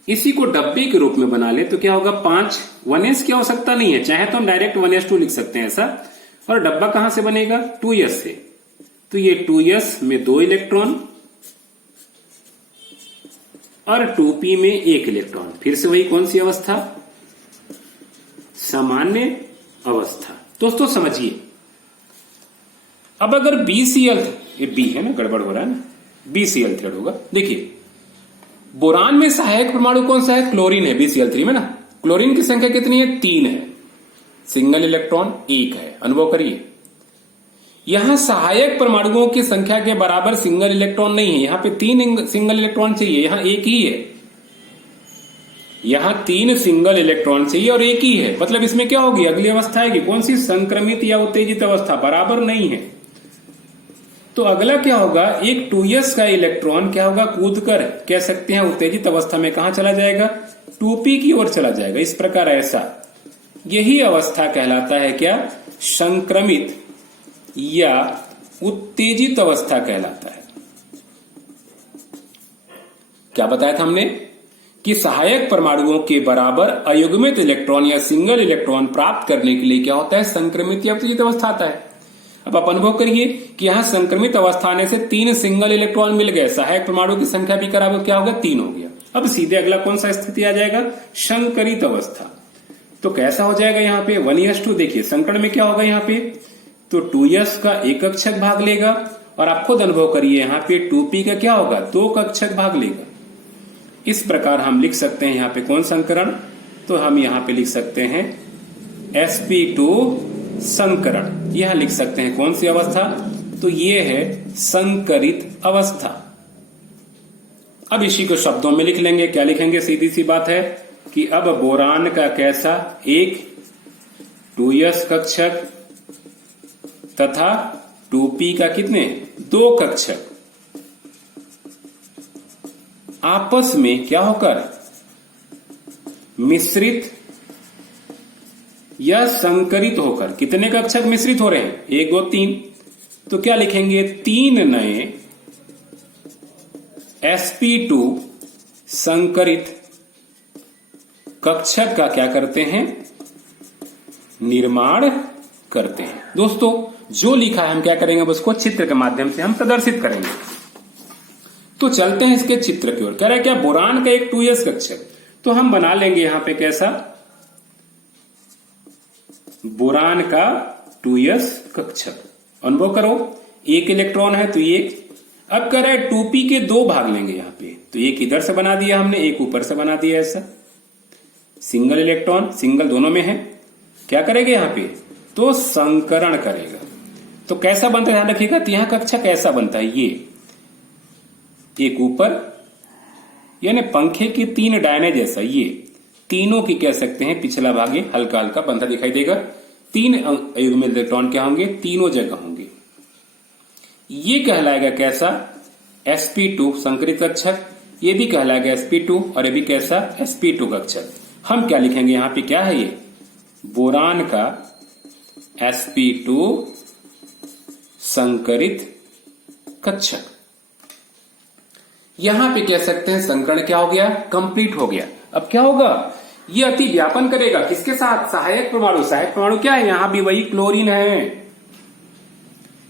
इसी को डब्बे के रूप में बना ले तो क्या होगा, 5 1s की आवश्यकता नहीं है, चाहे तो हम डायरेक्ट 1s2 लिख सकते हैं ऐसा। और डब्बा कहां से बनेगा, 2s से। तो ये 2s में 2 इलेक्ट्रॉन और 2p में 1 इलेक्ट्रॉन। फिर से वही कौन सी अवस्था, सामान्य अवस्था। दोस्तों समझिए, अब अगर BCl, ये B है ना, गड़बड़ हो रहा है ना, BCl थ्रेड होगा। देखिए बोरान में सहायक परमाणु कौन सा है, क्लोरीन है BCl3 में ना। क्लोरीन की संख्या कितनी है, 3 है, सिंगल इलेक्ट्रॉन 1 है। अनुभव करिए, यहां सहायक परमाणुओं की संख्या के बराबर सिंगल इलेक्ट्रॉन नहीं है, यहां पे 3 सिंगल इलेक्ट्रॉन चाहिए, यहां 1 ही है। यहां 3 सिंगल इलेक्ट्रॉन चाहिए और 1 ही है। मतलब इसमें क्या होगी, अगली अवस्था आएगी कौन सी, संक्रमित या उत्तेजित अवस्था, बराबर नहीं है। तो अगला क्या होगा, एक 2s का इलेक्ट्रॉन क्या होगा, कूदकर कह सकते हैं उत्तेजित अवस्था में कहां चला जाएगा, 2p की ओर चला जाएगा। इस प्रकार ऐसा, यही अवस्था कहलाता है क्या, संक्रमित या उत्तेजित अवस्था कहलाता है। क्या बताया था हमने कि सहायक परमाणुओं के बराबर अयुग्मित इलेक्ट्रॉन या सिंगल इलेक्ट्रॉन प्राप्त करने के लिए क्या होता है, संक्रमित या उत्तेजित अवस्था आता है। अब आप अनुभव करिए कि यहां संक्रमित अवस्था आने से 3 सिंगल इलेक्ट्रॉन मिल गए, सहायक परमाणु की संख्या भी बराबर क्या होगा, 3 हो गया। अब सीधे अगला कौन सा स्थिति आ जाएगा, संकरित अवस्था। तो कैसा हो जाएगा, यहाँ पे 1s2, देखिए संकरण में क्या होगा यहाँ पे, तो 2s का एक कक्षक भाग लेगा और आप खुद अनुभव करिए यहाँ पे 2p का क्या होगा, 2 कक्षक भाग लेगा। इस प्रकार हम लिख सकते हैं यहाँ पे कौन संकरण, तो हम यहाँ पे लिख सकते हैं sp2 संकरण। यह लिख सकते हैं कौन सी अवस्था, तो ये है संकरित अवस्था। अब इसी को शब्दों में लिख लेंगे, क्या लिखेंगे, सीधी सी बात है कि अब बोरान का कैसा, एक 2s कक्षक तथा 2p का कितने, 2 कक्षक आपस में क्या होकर मिश्रित या संकरित होकर, कितने कक्षक मिश्रित हो रहे हैं, 1 2 3। तो क्या लिखेंगे, 3 नए sp2 संकरित कक्षक का क्या करते हैं, निर्माण करते हैं। दोस्तों जो लिखा है हम क्या करेंगे, उसको चित्र के माध्यम से हम प्रदर्शित करेंगे। तो चलते हैं इसके चित्र की ओर। कह रहा है क्या, बोरान का एक 2s कक्षक, तो हम बना लेंगे यहां पे कैसा, बोरान का 2s कक्षक। अनुभव करो, 1 इलेक्ट्रॉन है तो 1। अब कह रहा है 2p के 2 भाग लेंगे यहां पे, तो 1 इधर से बना दिया हमने, 1 ऊपर से बना दिया ऐसा। सिंगल इलेक्ट्रॉन, सिंगल दोनों में है, क्या करेगा यहां पे, तो संकरण करेगा। तो कैसा बनता है ध्यान रखिएगा, तो यहां कक्षक ऐसा बनता है, ये एक ऊपर यानी पंखे की 3 डायने जैसा, ये तीनों की कह सकते हैं पिछला भाग ये हल्का हल्का बंधा दिखाई देगा। 3 युग्मित इलेक्ट्रॉन क्या होंगे, तीनों जगह होंगे। ये कहलाएगा कैसा, sp2 संकरित कक्षक। ये भी कहलाएगा sp2 और ये भी कैसा, sp2 कक्षक। हम क्या लिखेंगे यहां पे, क्या है ये, बोरान का sp2 संकरित कक्षक। यहां पे कह सकते हैं संकरण क्या हो गया, कंप्लीट हो गया। अब क्या होगा, ये अति व्यापन करेगा किसके साथ, सहायक परमाणु। सहायक परमाणु क्या है, यहां भी वही क्लोरीन है,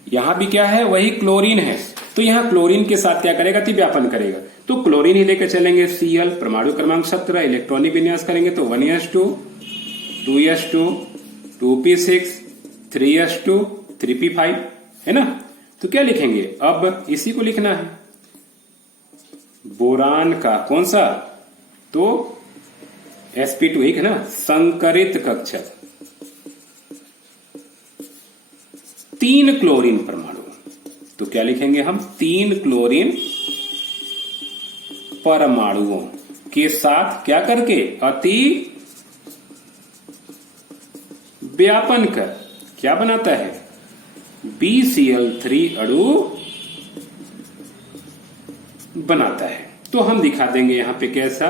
यहां भी क्या है, वही क्लोरीन है। तो यहां क्लोरीन के साथ क्या करेगा, अति व्यापन करेगा। तो क्लोरीन ही लेकर चलेंगे, Cl परमाणु क्रमांक 17, इलेक्ट्रॉनिक विन्यास करेंगे तो 1s2 2s2 2p6 3s2 3p5 है ना। तो क्या लिखेंगे, अब इसी को लिखना है, बोरान का कौन सा, तो sp2 एक है ना, संकरित कक्षक, 3 क्लोरीन परमाणु। तो क्या लिखेंगे हम, 3 क्लोरीन परमाणुओं के साथ क्या करके, अति व्यापन कर क्या बनाता है, BCl3 अणु बनाता है। तो हम दिखा देंगे यहां पे कैसा,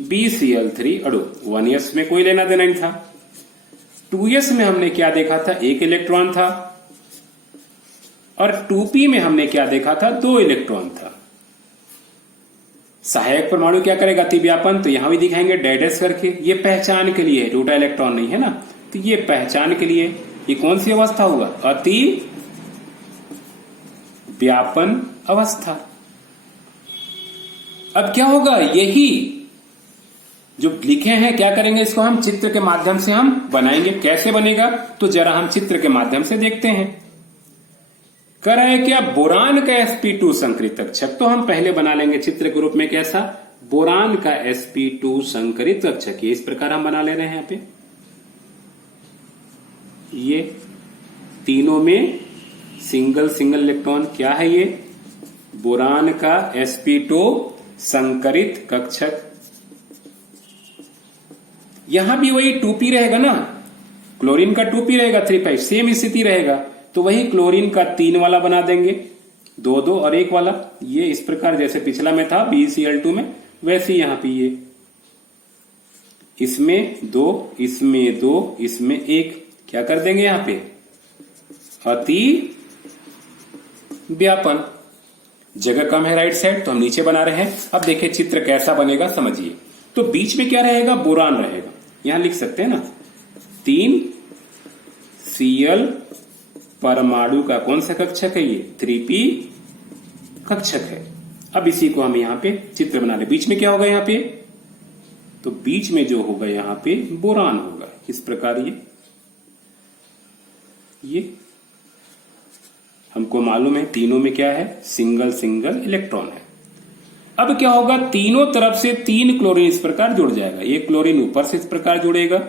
BCl3 अणु। 1s में कोई लेना देना नहीं था। 2s में हमने क्या देखा था, एक इलेक्ट्रॉन था, और 2p में हमने क्या देखा था, 2 इलेक्ट्रॉन था। सहायक परमाणु क्या करेगा, अतिव्यापन, तो यहां भी दिखाएंगे डैडेस करके। ये पहचान के लिए, टूटा इलेक्ट्रॉन नहीं है ना, तो ये पहचान के लिए। ये कौन सी अवस्था होगा, अति व्यापन अवस्था। अब क्या होगा, यही जो लिखे हैं क्या करेंगे, इसको हम चित्र के माध्यम से हम बनाएंगे। कैसे बनेगा, तो जरा हम चित्र के माध्यम से देखते हैं। कह रहा है क्या, बोरान का sp2 संकरित कक्षक। तो हम पहले बना लेंगे चित्र के रूप में कैसा, बोरान का sp2 संकरित कक्षक। ये इस प्रकार हम बना ले रहे हैं। यहां पे ये तीनों में सिंगल सिंगल इलेक्ट्रॉन, क्या है ये, बोरान का sp2 संकरित कक्षक। यहां भी वही 2p रहेगा ना, क्लोरीन का 2p रहेगा, 3,5 सेम स्थिति रहेगा। तो वही क्लोरीन का 3 वाला बना देंगे, 2 और 1 वाला। ये इस प्रकार जैसे पिछला में था BCl2 में, वैसे यहां पे ये इसमें 2, इसमें 2, इसमें 1, क्या कर देंगे यहां पे, अति व्यापन। जगह कम है राइट साइड, तो हम नीचे बना रहे हैं। अब देखिए चित्र कैसा बनेगा, समझिए। तो बीच में क्या रहेगा, बोरान रहेगा। यहां लिख सकते हैं ना, 3 Cl परमाणु का कौन सा कक्षक है, ये 3p कक्षक है। अब इसी को हम यहां पे चित्र बना ले। बीच में क्या होगा यहां पे, तो बीच में जो होगा यहां पे बोरान होगा। इस प्रकार ये हमको मालूम है तीनों में क्या है, सिंगल सिंगल इलेक्ट्रॉन है। अब क्या होगा, तीनों तरफ से 3 क्लोरीन इस प्रकार जुड़ जाएगा। एक क्लोरीन ऊपर से इस प्रकार जुड़ेगा,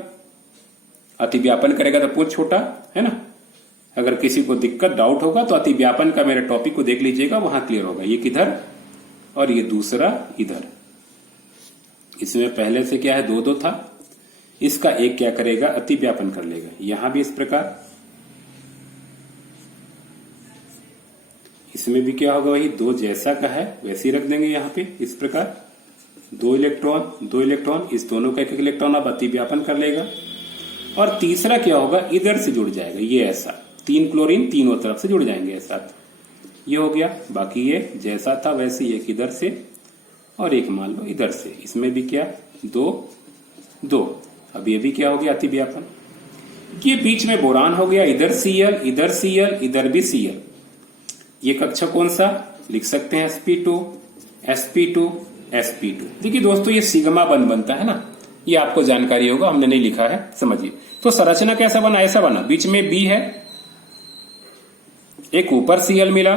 अतिव्यापन करेगा तो बहुत छोटा है ना। अगर किसी को दिक्कत डाउट होगा तो अतिव्यापन का मेरे टॉपिक को देख लीजिएगा, वहां क्लियर होगा। ये किधर और ये दूसरा इधर। इसमें पहले से क्या है, 2 था, इसका एक क्या करेगा, अतिव्यापन कर लेगा। यहां भी इस प्रकार, इसमें भी क्या होगा, वही 2 जैसा का है वैसे ही रख देंगे यहां पे इस प्रकार। 2 इलेक्ट्रॉन, इस दोनों का एक इलेक्ट्रॉन अब अतिव्यापन कर लेगा। और तीसरा क्या होगा, इधर से जुड़ जाएगा, ये ऐसा 3 क्लोरीन तीनों तरफ से जुड़ जाएंगे ऐसा। ये हो गया। बाकी ये जैसा था वैसे एक इधर से और एक मान लो इधर से। इसमें भी क्या, 2। अब ये भी क्या हो गया, अतिव्यापन। ये बीच में बोरान हो गया, इधर Cl, इधर Cl, इधर भी Cl। ये कक्षक कौन सा, लिख सकते हैं sp2। देखिए दोस्तों, ये सिग्मा बंध बनता है ना, ये आपको जानकारी होगा, हमने नहीं लिखा है, समझिए। तो संरचना कैसा बना, ऐसा बना, बीच में B है, एक ऊपर Cl मिला,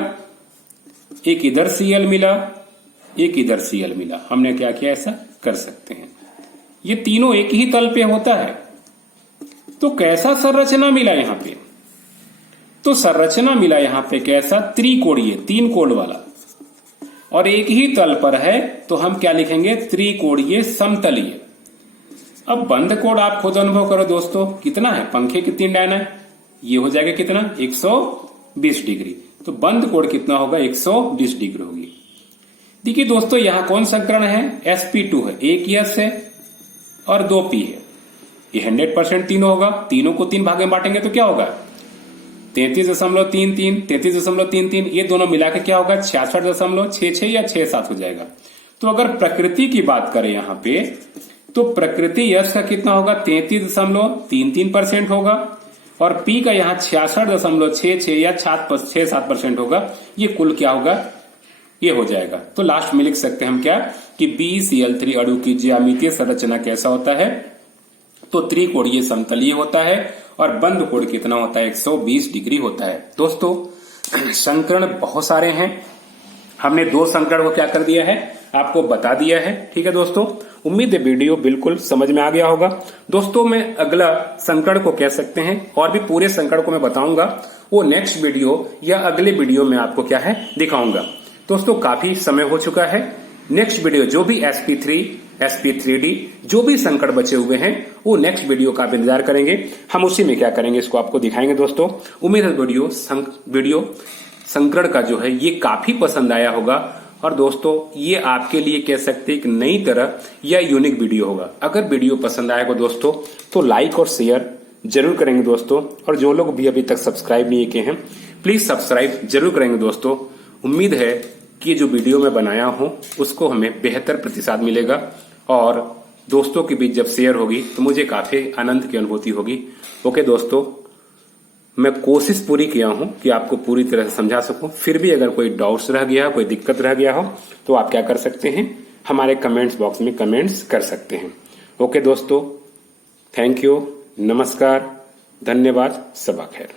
एक इधर Cl मिला, एक इधर Cl मिला। हमने क्या किया, ऐसा कर सकते हैं। ये तीनों एक ही तल पे होता है। तो कैसा संरचना मिला यहां पे, तो संरचना मिला यहां पे कैसा, त्रिकोणीय, 3 कोण वाला, और एक ही तल पर है, तो हम क्या लिखेंगे, त्रिकोणीय समतलीय। अब बंद कोण आप खुद अनुभव करो दोस्तों, कितना है, पंखे कितनी डायना है, ये हो जाएगा कितना, 120 डिग्री। तो बंद कोण कितना होगा, 120 डिग्री होगी। देखिए दोस्तों, यहां कौन संकरण है, sp2 है, एक S है और 2p है। ये 100% तीनों होगा। तीनों को 3 भाग में बांटेंगे तो क्या होगा, 33.33, ये दोनों मिलाकर क्या होगा, 66.66 या 67 हो जाएगा। तो अगर प्रकृति की बात करें यहां पे, तो प्रकृति यश का कितना होगा, 33.33% होगा, और पी का यहाँ 66.66 या 67% होगा। ये कुल क्या होगा, ये हो जाएगा। तो लास्ट में लिख सकते हैं हम क्या, कि BCl3 अणु की ज्यामितीय संरचना कैसा होता है, तो त्रिकोणीय समतलीय होता है, और बंद कोण कितना होता है, 120 डिग्री होता है। दोस्तों, संकरण बहुत सारे हैं, हमने 2 संकरण को क्या कर दिया है, आपको बता दिया है। ठीक है दोस्तों, उम्मीद है वीडियो बिल्कुल समझ में आ गया होगा। दोस्तों, मैं अगला संकरण को कह सकते हैं, और भी पूरे संकरण को मैं बताऊंगा, वो नेक्स्ट वीडियो या अगले वीडियो में आपको क्या है दिखाऊंगा। दोस्तों, काफी समय हो चुका है। नेक्स्ट वीडियो जो भी sp3, sp3d जो भी संकरण बचे हुए हैं, वो नेक्स्ट वीडियो का इंतजार करेंगे। हम उसी में क्या करेंगे, इसको आपको दिखाएंगे। दोस्तों, उम्मीद है वीडियो संकरण का जो है ये काफी पसंद आया होगा, और दोस्तों ये आपके लिए कह सकते हैं एक नई तरह या यूनिक वीडियो होगा। अगर वीडियो पसंद आएगा दोस्तों तो लाइक और शेयर जरूर करेंगे दोस्तों, और जो लोग भी अभी तक सब्सक्राइब नहीं किए हैं प्लीज सब्सक्राइब जरूर करेंगे दोस्तों। उम्मीद है कि जो वीडियो मैं बनाया हूं उसको हमें बेहतर प्रतिसाद मिलेगा, और दोस्तों के बीच जब शेयर होगी तो मुझे काफी आनंद की अनुभूति होगी। ओके दोस्तों, मैं कोशिश पूरी किया हूं कि आपको पूरी तरह से समझा सकूं। फिर भी अगर कोई डाउट्स रह गया, कोई दिक्कत रह गया हो तो आप क्या कर सकते हैं, हमारे कमेंट्स बॉक्स में कमेंट्स कर सकते हैं। ओके दोस्तों, थैंक यू, नमस्कार, धन्यवाद, सबा खैर।